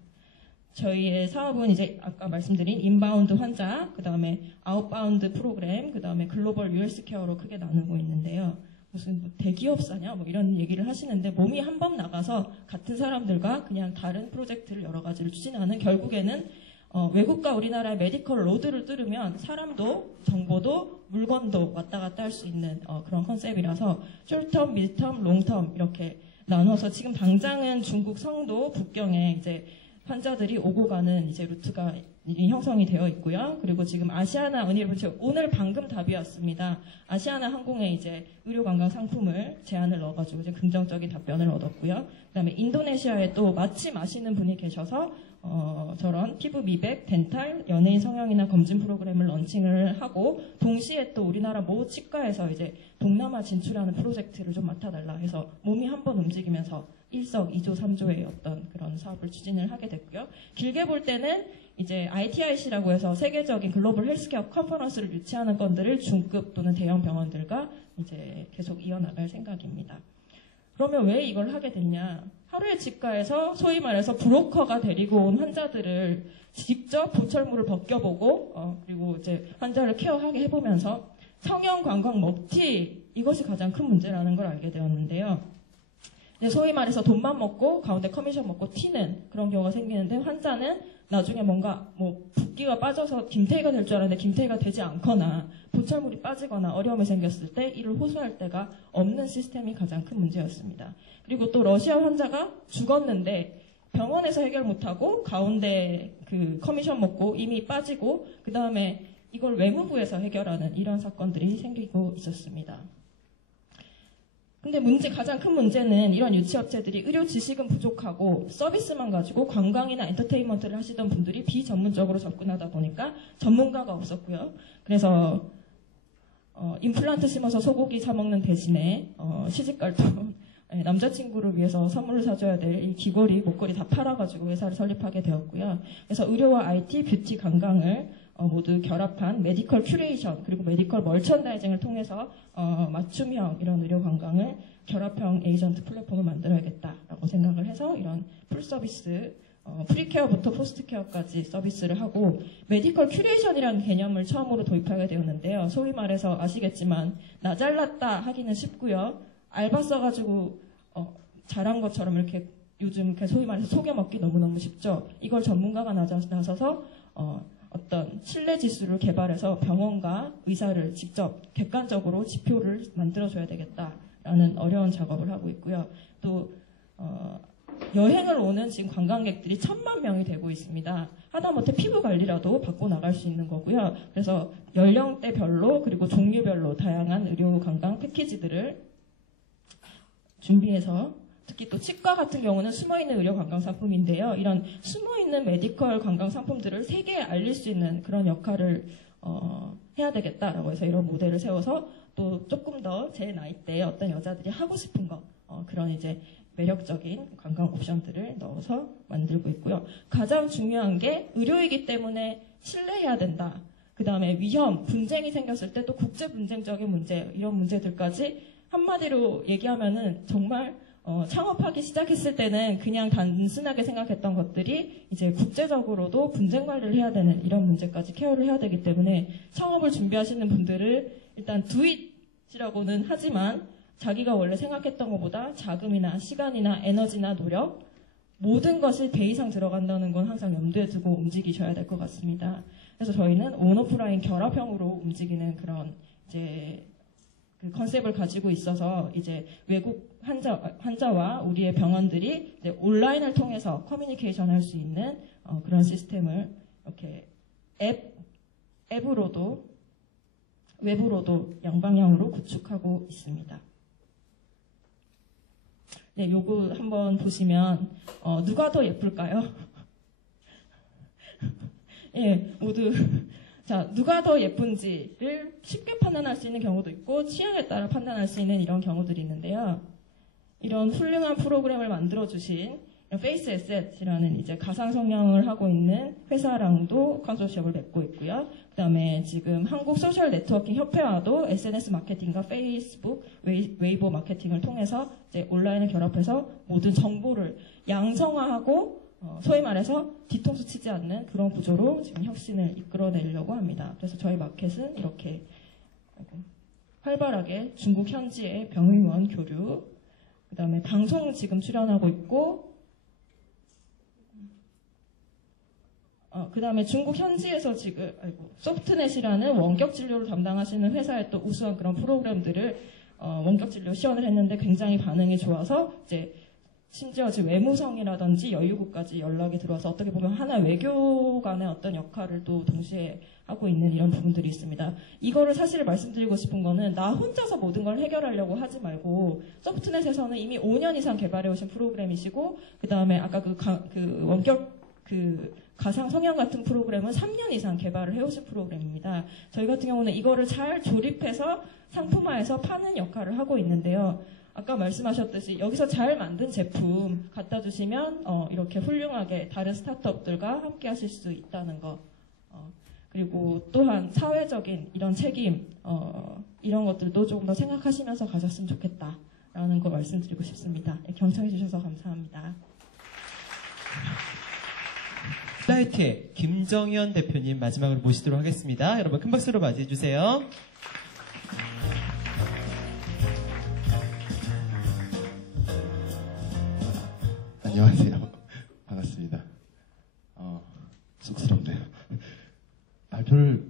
저희의 사업은 이제 아까 말씀드린 인바운드 환자, 그 다음에 아웃바운드 프로그램, 그 다음에 글로벌 헬스케어로 크게 나누고 있는데요. 무슨 대기업사냐 뭐 이런 얘기를 하시는데 몸이 한 번 나가서 같은 사람들과 그냥 다른 프로젝트를 여러 가지를 추진하는 결국에는 외국과 우리나라의 메디컬 로드를 뚫으면 사람도 정보도 물건도 왔다 갔다 할 수 있는 그런 컨셉이라서 숏텀, 미드텀, 롱텀 이렇게 나눠서 지금 당장은 중국 성도 북경에 이제 환자들이 오고 가는 이제 루트가 형성이 되어 있고요. 그리고 지금 아시아나 은일부 오늘 방금 답이었습니다. 아시아나 항공에 이제 의료관광 상품을 제안을 넣어가지고 이제 긍정적인 답변을 얻었고요. 그다음에 인도네시아에 또 마침 아시는 분이 계셔서 저런 피부 미백, 덴탈, 연예인 성형이나 검진 프로그램을 런칭을 하고 동시에 또 우리나라 모 치과에서 이제 동남아 진출하는 프로젝트를 좀 맡아달라 해서 몸이 한번 움직이면서 일석이조 삼조의 어떤 그런 사업을 추진을 하게 됐고요. 길게 볼 때는 이제 ITIC라고 해서 세계적인 글로벌 헬스케어 컨퍼런스를 유치하는 건들을 중급 또는 대형 병원들과 이제 계속 이어나갈 생각입니다. 그러면 왜 이걸 하게 됐냐? 하루의 치과에서 소위 말해서 브로커가 데리고 온 환자들을 직접 보철물을 벗겨보고 그리고 이제 환자를 케어하게 해보면서 성형, 관광, 먹튀 이것이 가장 큰 문제라는 걸 알게 되었는데요. 소위 말해서 돈만 먹고 가운데 커미션 먹고 튀는 그런 경우가 생기는데 환자는 나중에 뭔가 뭐 붓기가 빠져서 김태희가 될 줄 알았는데 김태희가 되지 않거나 보철물이 빠지거나 어려움이 생겼을 때 이를 호소할 데가 없는 시스템이 가장 큰 문제였습니다. 그리고 또 러시아 환자가 죽었는데 병원에서 해결 못하고 가운데 그 커미션 먹고 이미 빠지고 그 다음에 이걸 외무부에서 해결하는 이런 사건들이 생기고 있었습니다. 근데 가장 큰 문제는 이런 유치업체들이 의료 지식은 부족하고 서비스만 가지고 관광이나 엔터테인먼트를 하시던 분들이 비전문적으로 접근하다 보니까 전문가가 없었고요. 그래서 임플란트 심어서 소고기 사 먹는 대신에 시집갈 돈 남자친구를 위해서 선물을 사줘야 될 이 귀걸이, 목걸이 다 팔아가지고 회사를 설립하게 되었고요. 그래서 의료와 IT, 뷰티, 관광을 모두 결합한 메디컬 큐레이션 그리고 메디컬 멀천다이징을 통해서 맞춤형 이런 의료 관광을 결합형 에이전트 플랫폼을 만들어야겠다라고 생각을 해서 이런 풀서비스 프리케어부터 포스트케어까지 서비스를 하고 메디컬 큐레이션이라는 개념을 처음으로 도입하게 되었는데요. 소위 말해서 아시겠지만 나 잘났다 하기는 쉽고요. 알바 써가지고 잘한 것처럼 이렇게 요즘 소위 말해서 속여먹기 너무너무 쉽죠. 이걸 전문가가 나서서 어떤 신뢰지수를 개발해서 병원과 의사를 직접 객관적으로 지표를 만들어줘야 되겠다라는 어려운 작업을 하고 있고요. 또 여행을 오는 지금 관광객들이 1000만 명이 되고 있습니다. 하다못해 피부 관리라도 받고 나갈 수 있는 거고요. 그래서 연령대별로 그리고 종류별로 다양한 의료 관광 패키지들을 준비해서 특히 또 치과 같은 경우는 숨어있는 의료 관광 상품인데요. 이런 숨어있는 메디컬 관광 상품들을 세계에 알릴 수 있는 그런 역할을 해야 되겠다라고 해서 이런 모델을 세워서 또 조금 더 제 나이대에 어떤 여자들이 하고 싶은 거 그런 이제 매력적인 관광 옵션들을 넣어서 만들고 있고요. 가장 중요한 게 의료이기 때문에 신뢰해야 된다. 그 다음에 위험, 분쟁이 생겼을 때 또 국제 분쟁적인 문제 이런 문제들까지 한마디로 얘기하면은 정말 창업하기 시작했을 때는 그냥 단순하게 생각했던 것들이 이제 국제적으로도 분쟁 관리를 해야 되는 이런 문제까지 케어를 해야 되기 때문에 창업을 준비하시는 분들을 일단 do it이라고는 하지만 자기가 원래 생각했던 것보다 자금이나 시간이나 에너지나 노력 모든 것이 배 이상 들어간다는 건 항상 염두에 두고 움직이셔야 될 것 같습니다. 그래서 저희는 온오프라인 결합형으로 움직이는 그런 이제 그 컨셉을 가지고 있어서 이제 외국 환자와 우리의 병원들이 이제 온라인을 통해서 커뮤니케이션 할 수 있는 그런 시스템을 이렇게 앱으로도 외부로도 양방향으로 구축하고 있습니다. 네, 요거 한번 보시면 누가 더 예쁠까요? 예, 모두 자, 누가 더 예쁜지를 쉽게 판단할 수 있는 경우도 있고 취향에 따라 판단할 수 있는 이런 경우들이 있는데요. 이런 훌륭한 프로그램을 만들어주신 페이스 에셋이라는 이제 가상 성형을 하고 있는 회사랑도 컨소시엄을 맺고 있고요. 그다음에 지금 한국 소셜 네트워킹 협회와도 SNS 마케팅과 페이스북, 웨이보 마케팅을 통해서 이제 온라인을 결합해서 모든 정보를 양성화하고 소위 말해서 뒤통수 치지 않는 그런 구조로 지금 혁신을 이끌어내려고 합니다. 그래서 저희 마켓은 이렇게 활발하게 중국 현지의 병의원 교류, 그 다음에 방송 지금 출연하고 있고, 그 다음에 중국 현지에서 지금 소프트넷이라는 원격 진료를 담당하시는 회사의 또 우수한 그런 프로그램들을 원격 진료 시연을 했는데 굉장히 반응이 좋아서 이제 심지어 지금 외무성이라든지 여유국까지 연락이 들어와서 어떻게 보면 하나의 외교관의 어떤 역할을 또 동시에 하고 있는 이런 부분들이 있습니다. 이거를 사실 말씀드리고 싶은 거는 나 혼자서 모든 걸 해결하려고 하지 말고 소프트넷에서는 이미 5년 이상 개발해 오신 프로그램이시고 그 다음에 아까 그 원격 그 가상 성형 같은 프로그램은 3년 이상 개발을 해오신 프로그램입니다. 저희 같은 경우는 이거를 잘 조립해서 상품화해서 파는 역할을 하고 있는데요. 아까 말씀하셨듯이 여기서 잘 만든 제품 갖다 주시면 이렇게 훌륭하게 다른 스타트업들과 함께 하실 수 있다는 거. 그리고 또한 사회적인 이런 책임 이런 것들도 조금 더 생각하시면서 가셨으면 좋겠다라는 거 말씀드리고 싶습니다. 네, 경청해 주셔서 감사합니다. 사이트의 김정현 대표님 마지막으로 모시도록 하겠습니다. 여러분 큰 박수로 맞이해 주세요. 안녕하세요. 반갑습니다. 쑥스럽네요. 발표를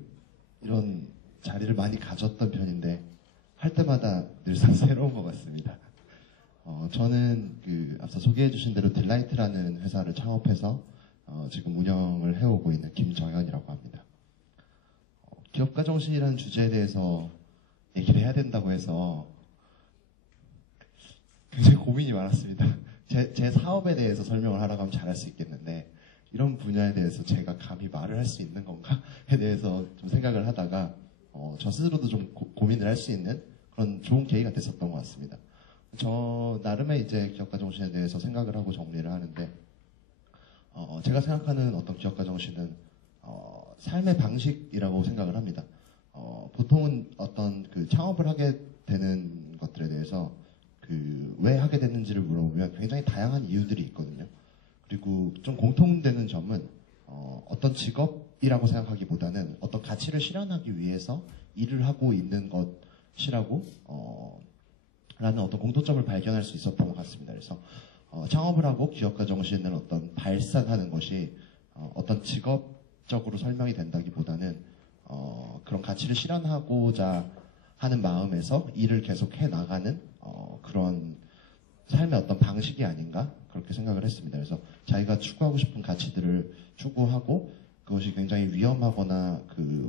이런 자리를 많이 가졌던 편인데 할 때마다 늘상 새로운 것 같습니다. 저는 앞서 소개해 주신 대로 딜라이트라는 회사를 창업해서 지금 운영을 해오고 있는 김정현이라고 합니다. 기업가 정신이라는 주제에 대해서 얘기를 해야 된다고 해서 굉장히 고민이 많았습니다. 제 사업에 대해서 설명을 하라고 하면 잘할 수 있겠는데 이런 분야에 대해서 제가 감히 말을 할 수 있는 건가에 대해서 좀 생각을 하다가 저 스스로도 좀 고민을 할 수 있는 그런 좋은 계기가 됐었던 것 같습니다. 저 나름의 이제 기업가 정신에 대해서 생각을 하고 정리를 하는데 제가 생각하는 어떤 기업가 정신은 삶의 방식이라고 생각을 합니다. 보통은 어떤 그 창업을 하게 되는 것들에 대해서 왜 하게 됐는지를 물어보면 굉장히 다양한 이유들이 있거든요. 그리고 좀 공통되는 점은 어떤 직업이라고 생각하기보다는 어떤 가치를 실현하기 위해서 일을 하고 있는 것이라고 라는 어떤 공통점을 발견할 수 있었던 것 같습니다. 그래서 창업을 하고 기업가 정신을 어떤 발산하는 것이 어떤 직업적으로 설명이 된다기보다는 그런 가치를 실현하고자 하는 마음에서 일을 계속 해 나가는 그런 삶의 어떤 방식이 아닌가 그렇게 생각을 했습니다. 그래서 자기가 추구하고 싶은 가치들을 추구하고 그것이 굉장히 위험하거나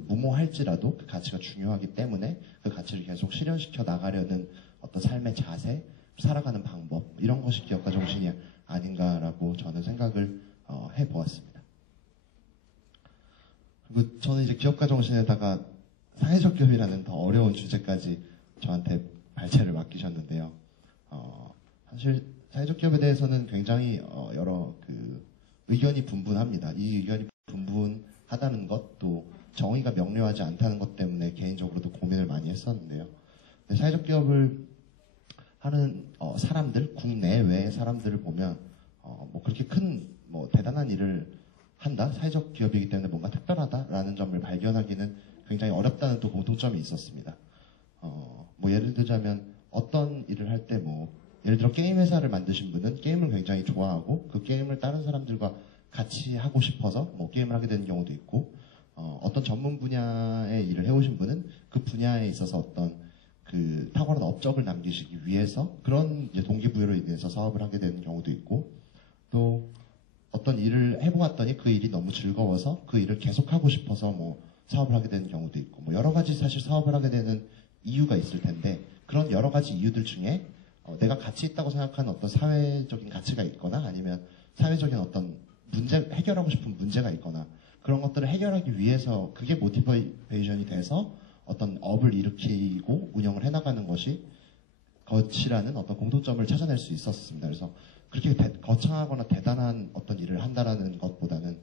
무모할지라도 그 가치가 중요하기 때문에 그 가치를 계속 실현시켜 나가려는 어떤 삶의 자세, 살아가는 방법 이런 것이 기업가 정신이 아닌가라고 저는 생각을 해보았습니다. 그리고 저는 이제 기업가 정신에다가 사회적 기업이라는 더 어려운 주제까지 저한테 발제를 맡기셨는데요. 사실 사회적 기업에 대해서는 굉장히 여러 의견이 분분합니다. 이 의견이 분분하다는 것도 정의가 명료하지 않다는 것 때문에 개인적으로도 고민을 많이 했었는데요. 사회적 기업을 하는 사람들, 국내외의 사람들을 보면 그렇게 대단한 일을 한다, 사회적 기업이기 때문에 뭔가 특별하다라는 점을 발견하기는 굉장히 어렵다는 또 공통점이 있었습니다. 예를 들자면 어떤 일을 할 때 예를 들어 게임 회사를 만드신 분은 게임을 굉장히 좋아하고 그 게임을 다른 사람들과 같이 하고 싶어서 게임을 하게 되는 경우도 있고 어떤 전문 분야의 일을 해오신 분은 그 분야에 있어서 어떤 탁월한 업적을 남기시기 위해서 그런 동기부여로 인해서 사업을 하게 되는 경우도 있고 또 어떤 일을 해보았더니 그 일이 너무 즐거워서 그 일을 계속하고 싶어서 사업을 하게 되는 경우도 있고 여러 가지 사실 사업을 하게 되는 이유가 있을 텐데 그런 여러 가지 이유들 중에 내가 가치 있다고 생각하는 어떤 사회적인 가치가 있거나 아니면 사회적인 어떤 해결하고 싶은 문제가 있거나 그런 것들을 해결하기 위해서 그게 모티베이션이 돼서 어떤 업을 일으키고 운영을 해나가는 것이라는 어떤 공통점을 찾아낼 수 있었습니다. 그래서 그렇게 거창하거나 대단한 어떤 일을 한다라는 것보다는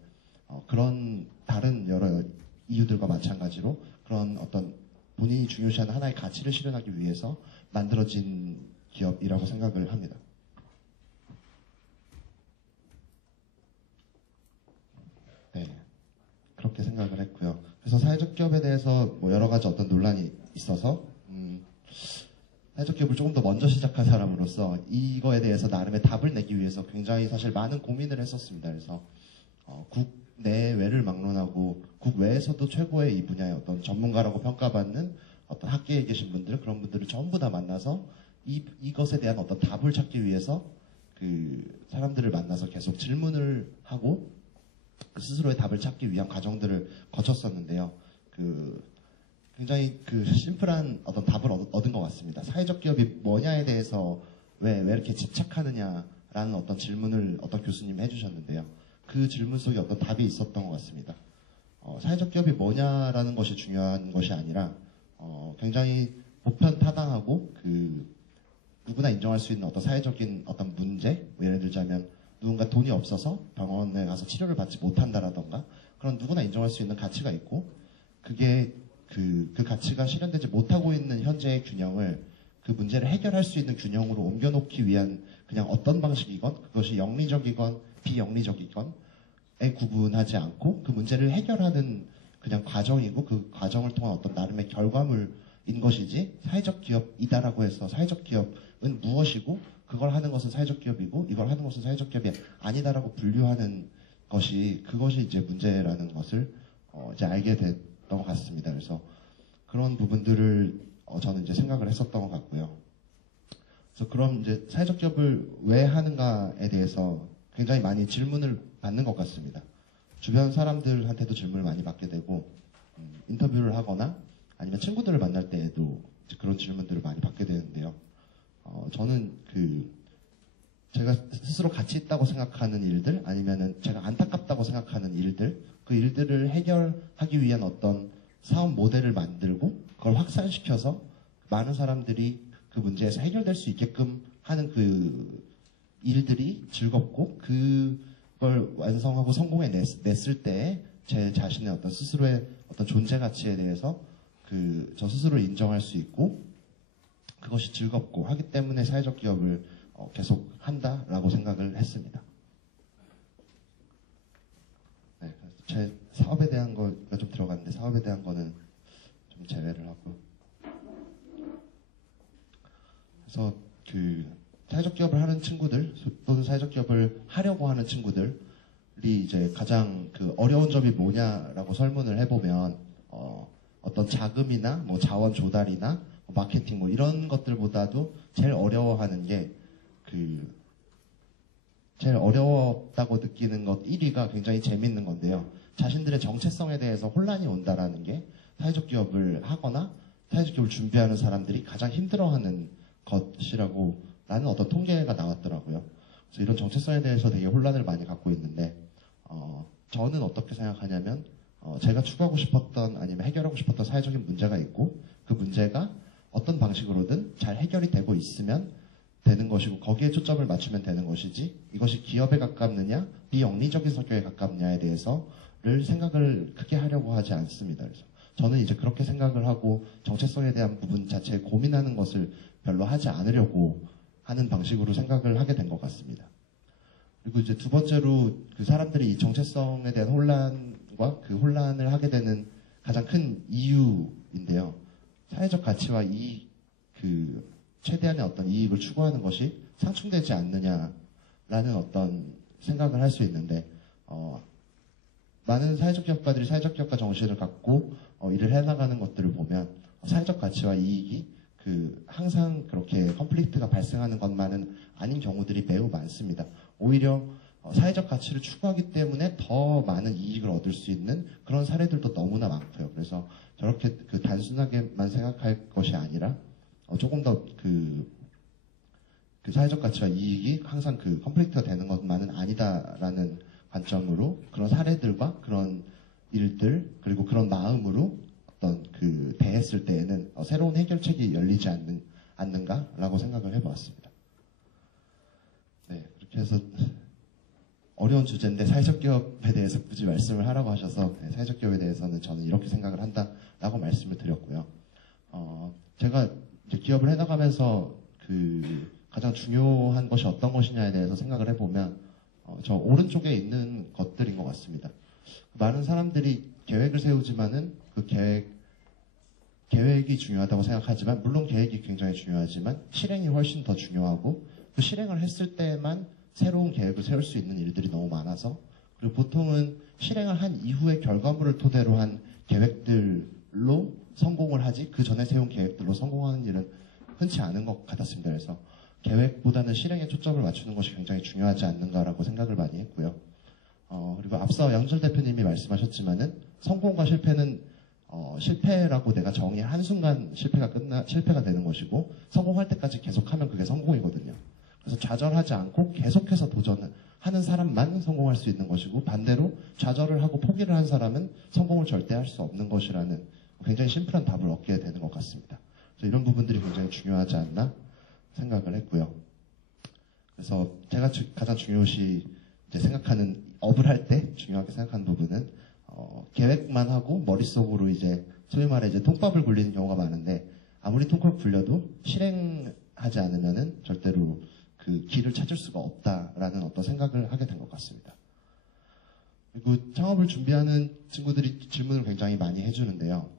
그런 다른 여러 이유들과 마찬가지로 그런 어떤 본인이 중요시하는 하나의 가치를 실현하기 위해서 만들어진 기업이라고 생각을 합니다. 네, 그렇게 생각을 했고요. 그래서 사회적 기업에 대해서 여러 가지 어떤 논란이 있어서 사회적 기업을 조금 더 먼저 시작한 사람으로서 이거에 대해서 나름의 답을 내기 위해서 굉장히 사실 많은 고민을 했었습니다. 그래서 국내외를 막론하고 국외에서도 최고의 이 분야의 어떤 전문가라고 평가받는 어떤 학계에 계신 분들 그런 분들을 전부 다 만나서 이것에 대한 어떤 답을 찾기 위해서 그 사람들을 만나서 계속 질문을 하고 스스로의 답을 찾기 위한 과정들을 거쳤었는데요. 그 굉장히 그 심플한 어떤 답을 얻은 것 같습니다. 사회적 기업이 뭐냐에 대해서 왜 이렇게 집착하느냐라는 어떤 질문을 어떤 교수님이 해주셨는데요. 그 질문 속에 어떤 답이 있었던 것 같습니다. 사회적 기업이 뭐냐라는 것이 중요한 것이 아니라 굉장히 보편타당하고 그 누구나 인정할 수 있는 어떤 사회적인 어떤 문제, 예를 들자면 누군가 돈이 없어서 병원에 가서 치료를 받지 못한다라던가 그런 누구나 인정할 수 있는 가치가 있고 그게 그 가치가 실현되지 못하고 있는 현재의 균형을 그 문제를 해결할 수 있는 균형으로 옮겨놓기 위한 그냥 어떤 방식이건 그것이 영리적이건 비영리적이건에 구분하지 않고 그 문제를 해결하는 그냥 과정이고 그 과정을 통한 어떤 나름의 결과물인 것이지 사회적 기업이다라고 해서 사회적 기업은 무엇이고 그걸 하는 것은 사회적 기업이고 이걸 하는 것은 사회적 기업이 아니다라고 분류하는 그것이 이제 문제라는 것을 이제 알게 됐던 것 같습니다. 그래서 그런 부분들을 저는 이제 생각을 했었던 것 같고요. 그래서 그럼 이제 사회적 기업을 왜 하는가에 대해서 굉장히 많이 질문을 받는 것 같습니다. 주변 사람들한테도 질문을 많이 받게 되고 인터뷰를 하거나 아니면 친구들을 만날 때에도 그런 질문들을 많이 받게 되는데요. 저는 제가 스스로 가치 있다고 생각하는 일들 아니면은 제가 안타깝다고 생각하는 일들 그 일들을 해결하기 위한 어떤 사업 모델을 만들고 그걸 확산시켜서 많은 사람들이 그 문제에서 해결될 수 있게끔 하는 그 일들이 즐겁고 그걸 완성하고 성공해냈을 때 제 자신의 어떤 스스로의 어떤 존재 가치에 대해서 저 스스로를 인정할 수 있고 그것이 즐겁고 하기 때문에 사회적 기업을 계속 한다라고 생각을 했습니다. 네, 제 사업에 대한 거가 좀 들어갔는데 사업에 대한 거는 좀 제외를 하고 그래서 사회적 기업을 하는 친구들 또는 사회적 기업을 하려고 하는 친구들이 이제 가장 어려운 점이 뭐냐라고 설문을 해보면 어떤 자금이나 뭐 자원 조달이나 마케팅 뭐 이런 것들보다도 제일 어려워하는 게 제일 어려웠다고 느끼는 것 1위가 굉장히 재밌는 건데요. 자신들의 정체성에 대해서 혼란이 온다라는 게 사회적 기업을 하거나 사회적 기업을 준비하는 사람들이 가장 힘들어하는 것이라고 라는 어떤 통계가 나왔더라고요. 그래서 이런 정체성에 대해서 되게 혼란을 많이 갖고 있는데 저는 어떻게 생각하냐면 제가 추구하고 싶었던 아니면 해결하고 싶었던 사회적인 문제가 있고 그 문제가 어떤 방식으로든 잘 해결이 되고 있으면 되는 것이고 거기에 초점을 맞추면 되는 것이지 이것이 기업에 가깝느냐 비영리적인 성격에 가깝냐에 대해서를 생각을 크게 하려고 하지 않습니다. 그래서 저는 이제 그렇게 생각을 하고 정체성에 대한 부분 자체에 고민하는 것을 별로 하지 않으려고 하는 방식으로 생각을 하게 된 것 같습니다. 그리고 이제 두 번째로 그 사람들이 이 정체성에 대한 혼란과 그 혼란을 하게 되는 가장 큰 이유인데요. 사회적 가치와 이익, 최대한의 어떤 이익을 추구하는 것이 상충되지 않느냐라는 어떤 생각을 할 수 있는데, 많은 사회적 기업가들이 사회적 기업가 정신을 갖고 일을 해나가는 것들을 보면 사회적 가치와 이익이 항상 그렇게 컨플릭트가 발생하는 것만은 아닌 경우들이 매우 많습니다. 오히려 사회적 가치를 추구하기 때문에 더 많은 이익을 얻을 수 있는 그런 사례들도 너무나 많고요. 그래서 저렇게 단순하게만 생각할 것이 아니라 조금 더 사회적 가치와 이익이 항상 컨플릭트가 되는 것만은 아니다라는 관점으로 그런 사례들과 그런 일들 그리고 그런 마음으로 대했을 때에는 새로운 해결책이 열리지 않는가라고 생각을 해보았습니다. 네, 그렇게 해서 어려운 주제인데 사회적 기업에 대해서 굳이 말씀을 하라고 하셔서 사회적 기업에 대해서는 저는 이렇게 생각을 한다라고 말씀을 드렸고요. 제가 이제 기업을 해나가면서 가장 중요한 것이 어떤 것이냐에 대해서 생각을 해보면 저 오른쪽에 있는 것들인 것 같습니다. 많은 사람들이 계획을 세우지만은 그 계획이 중요하다고 생각하지만 물론 계획이 굉장히 중요하지만 실행이 훨씬 더 중요하고 그 실행을 했을 때만 새로운 계획을 세울 수 있는 일들이 너무 많아서 그리고 보통은 실행을 한 이후의 결과물을 토대로 한 계획들로 성공을 하지 그 전에 세운 계획들로 성공하는 일은 흔치 않은 것 같았습니다. 그래서 계획보다는 실행에 초점을 맞추는 것이 굉장히 중요하지 않는가라고 생각을 많이 했고요. 그리고 앞서 양철 대표님이 말씀하셨지만은 성공과 실패는 실패라고 내가 정의한 한순간 실패가 되는 것이고 성공할 때까지 계속하면 그게 성공이거든요. 그래서 좌절하지 않고 계속해서 도전하는 사람만 성공할 수 있는 것이고 반대로 좌절을 하고 포기를 한 사람은 성공을 절대 할 수 없는 것이라는 굉장히 심플한 답을 얻게 되는 것 같습니다. 그래서 이런 부분들이 굉장히 중요하지 않나 생각을 했고요. 그래서 제가 가장 중요시 이제 생각하는 업을 할 때 중요하게 생각하는 부분은 계획만 하고 머릿속으로 이제 소위 말해 이제 통밥을 굴리는 경우가 많은데 아무리 통밥을 굴려도 실행하지 않으면은 절대로 그 길을 찾을 수가 없다라는 어떤 생각을 하게 된 것 같습니다. 그리고 창업을 준비하는 친구들이 질문을 굉장히 많이 해주는데요.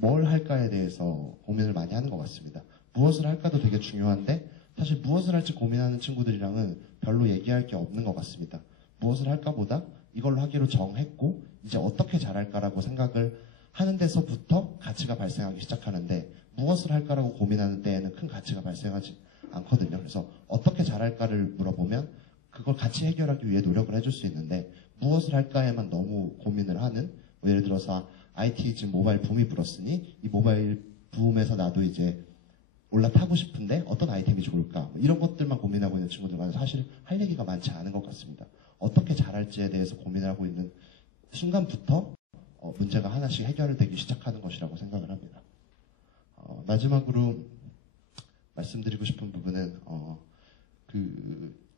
뭘 할까에 대해서 고민을 많이 하는 것 같습니다. 무엇을 할까도 되게 중요한데 사실 무엇을 할지 고민하는 친구들이랑은 별로 얘기할 게 없는 것 같습니다. 무엇을 할까보다 이걸로 하기로 정했고 이제 어떻게 잘할까라고 생각을 하는 데서부터 가치가 발생하기 시작하는데 무엇을 할까라고 고민하는 때에는 큰 가치가 발생하지 않거든요. 그래서 어떻게 잘할까를 물어보면 그걸 같이 해결하기 위해 노력을 해줄 수 있는데 무엇을 할까에만 너무 고민을 하는 예를 들어서 IT 지금 모바일 붐이 불었으니 이 모바일 붐에서 나도 이제 올라타고 싶은데 어떤 아이템이 좋을까 이런 것들만 고민하고 있는 친구들은 사실 할 얘기가 많지 않은 것 같습니다. 어떻게 잘할지에 대해서 고민을 하고 있는 순간부터 문제가 하나씩 해결되기 시작하는 것이라고 생각을 합니다. 마지막으로 말씀드리고 싶은 부분은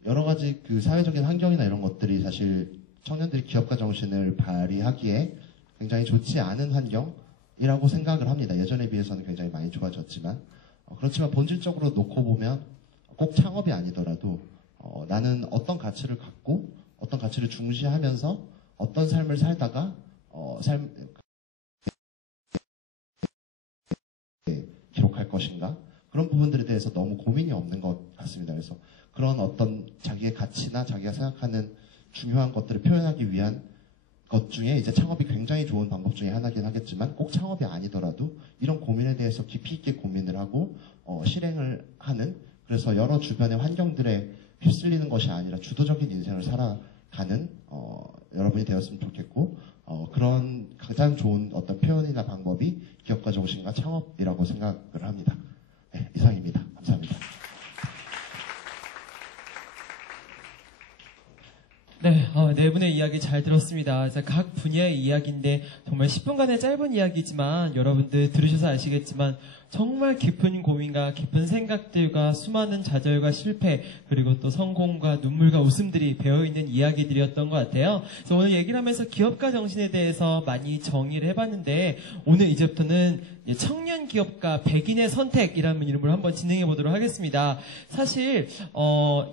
여러 가지 사회적인 환경이나 이런 것들이 사실 청년들이 기업가 정신을 발휘하기에 굉장히 좋지 않은 환경이라고 생각을 합니다. 예전에 비해서는 굉장히 많이 좋아졌지만 그렇지만 본질적으로 놓고 보면 꼭 창업이 아니더라도 나는 어떤 가치를 갖고 어떤 가치를 중시하면서 어떤 삶을 살다가 기록할 것인가 그런 부분들에 대해서 너무 고민이 없는 것 같습니다. 그래서 그런 어떤 자기의 가치나 자기가 생각하는 중요한 것들을 표현하기 위한 것 중에 이제 창업이 굉장히 좋은 방법 중에 하나긴 하겠지만 꼭 창업이 아니더라도 이런 고민에 대해서 깊이 있게 고민을 하고 실행을 하는 그래서 여러 주변의 환경들에 휩쓸리는 것이 아니라 주도적인 인생을 살아가는 여러분이 되었으면 좋겠고 그런 가장 좋은 어떤 표현이나 방법이 기업가 정신과 창업이라고 생각을 합니다. 네, 이상입니다. 감사합니다. 네, 네 분의 이야기 잘 들었습니다. 그래서 각 분야의 이야기인데 정말 10분간의 짧은 이야기지만 여러분들 들으셔서 아시겠지만 정말 깊은 고민과 깊은 생각들과 수많은 좌절과 실패 그리고 또 성공과 눈물과 웃음들이 배어있는 이야기들이었던 것 같아요. 그래서 오늘 얘기를 하면서 기업가 정신에 대해서 많이 정의를 해봤는데 오늘 이제부터는 청년 기업가 100인의 선택이라는 이름으로 한번 진행해 보도록 하겠습니다. 사실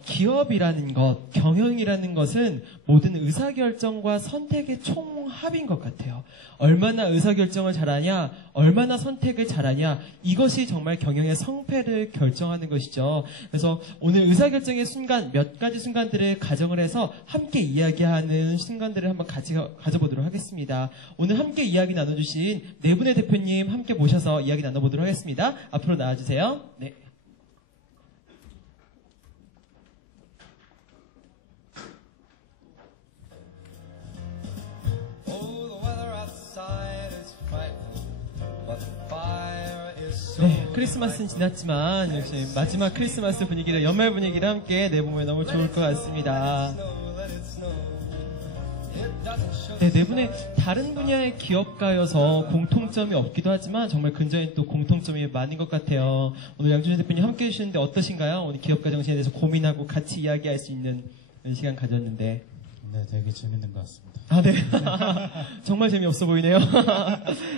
기업이라는 것, 경영이라는 것은 모든 의사결정과 선택의 총합인 것 같아요. 얼마나 의사결정을 잘하냐, 얼마나 선택을 잘하냐, 이것이 정말 경영의 성패를 결정하는 것이죠. 그래서 오늘 의사결정의 순간, 몇 가지 순간들을 가정을 해서 함께 이야기하는 순간들을 한번 같이 가져보도록 하겠습니다. 오늘 함께 이야기 나눠주신 네 분의 대표님 함께 모셔서 이야기 나눠보도록 하겠습니다. 앞으로 나와주세요. 네. 네, 크리스마스는 지났지만 역시 마지막 크리스마스 분위기를 연말 분위기를 함께 내보면 너무 좋을 것 같습니다. 네, 네 분의 다른 분야의 기업가여서 공통점이 없기도 하지만 정말 근저에 또 공통점이 많은 것 같아요. 오늘 양준희 대표님 함께 해주시는데 어떠신가요? 오늘 기업가 정신에 대해서 고민하고 같이 이야기할 수 있는 시간 가졌는데. 네, 되게 재밌는 것 같습니다. 아, 네. 정말 재미없어 보이네요.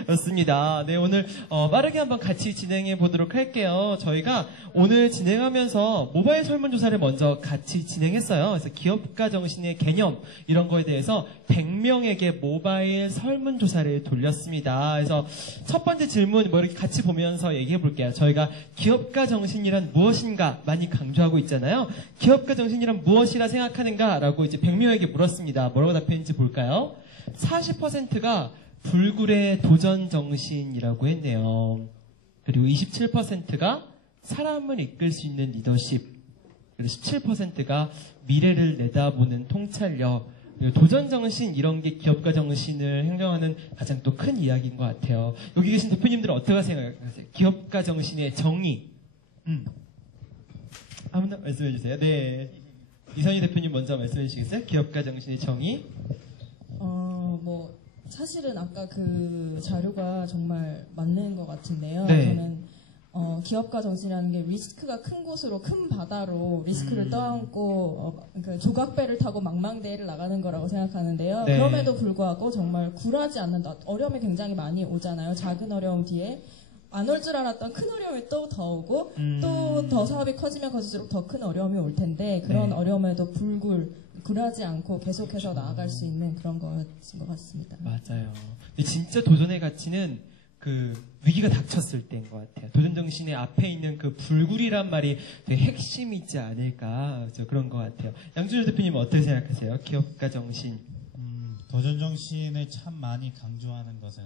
그렇습니다. 네, 오늘 빠르게 한번 같이 진행해 보도록 할게요. 저희가 오늘 진행하면서 모바일 설문조사를 먼저 같이 진행했어요. 그래서 기업가 정신의 개념 이런 거에 대해서 100명에게 모바일 설문조사를 돌렸습니다. 그래서 첫 번째 질문 뭐 이렇게 같이 보면서 얘기해 볼게요. 저희가 기업가 정신이란 무엇인가 많이 강조하고 있잖아요. 기업가 정신이란 무엇이라 생각하는가? 라고 이제 100명에게 물었습니다. 뭐라고 답했는지 볼까요? 40%가 불굴의 도전 정신이라고 했네요. 그리고 27%가 사람을 이끌 수 있는 리더십, 그리고 17%가 미래를 내다보는 통찰력, 그리고 도전 정신 이런 게 기업가 정신을 형성하는 가장 또 큰 이야기인 것 같아요. 여기 계신 대표님들은 어떻게 생각하세요? 기업가 정신의 정의. 아무나 말씀해 주세요. 네. 이선희 대표님 먼저 말씀해 주시겠어요? 기업가 정신의 정의. 뭐 사실은 아까 그 자료가 정말 맞는 것 같은데요. 네. 저는 기업가 정신이라는 게 리스크가 큰 곳으로 큰 바다로 리스크를 떠안고 그 조각배를 타고 망망대해를 나가는 거라고 생각하는데요. 네. 그럼에도 불구하고 정말 굴하지 않는다. 어려움이 굉장히 많이 오잖아요. 작은 어려움 뒤에 안 올 줄 알았던 큰 어려움이 또 더 오고 또 더 사업이 커지면 커질수록 더 큰 어려움이 올 텐데 그런 네. 어려움에도 굴하지 않고 계속해서 나아갈 수 있는 그런 것인 것 같습니다. 맞아요. 근데 진짜 도전의 가치는 그 위기가 닥쳤을 때인 것 같아요. 도전 정신의 앞에 있는 그 불굴이란 말이 되게 핵심이지 않을까 그런 것 같아요. 양준일 대표님은 어떻게 생각하세요? 기업가 정신. 도전 정신을 참 많이 강조하는 것은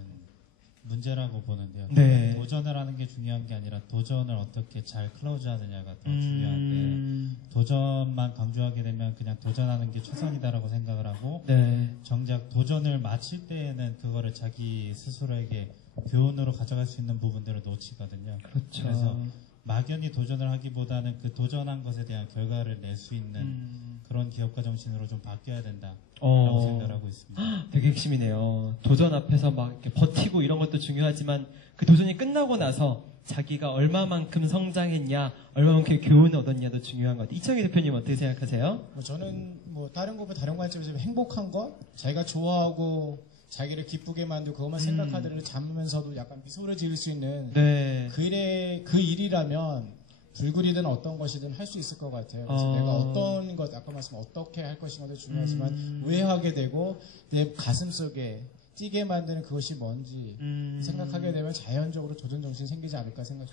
문제라고 보는데요. 네. 도전을 하는 게 중요한 게 아니라 도전을 어떻게 잘 클로즈하느냐가 더 중요한데 도전만 강조하게 되면 그냥 도전하는 게 최선이다라고 생각을 하고 네. 정작 도전을 마칠 때에는 그거를 자기 스스로에게 교훈으로 가져갈 수 있는 부분들을 놓치거든요. 그렇죠. 그래서 막연히 도전을 하기보다는 그 도전한 것에 대한 결과를 낼 수 있는 그런 기업가 정신으로 좀 바뀌어야 된다라고 생각을 하고 있습니다. 되게 핵심이네요. 도전 앞에서 막 이렇게 버티고 이런 것도 중요하지만 그 도전이 끝나고 나서 자기가 얼마만큼 성장했냐, 얼마만큼 교훈을 얻었냐도 중요한 것 같아요. 이창희 대표님 어떻게 생각하세요? 저는 뭐 다른 것보다 다른 관점에서 행복한 것, 자기가 좋아하고 자기를 기쁘게 만들고 그것만 생각하더라도 잠으면서도 약간 미소를 지을 수 있는 네. 그 일이라면 불굴이든 어떤 것이든 할 수 있을 것 같아요. 그래서 내가 어떤 것, 아까 말씀 어떻게 할 것인가도 중요하지만 왜 하게 되고 내 가슴 속에 뛰게 만드는 그것이 뭔지 생각하게 되면 자연적으로 도전 정신이 생기지 않을까 생각합니다.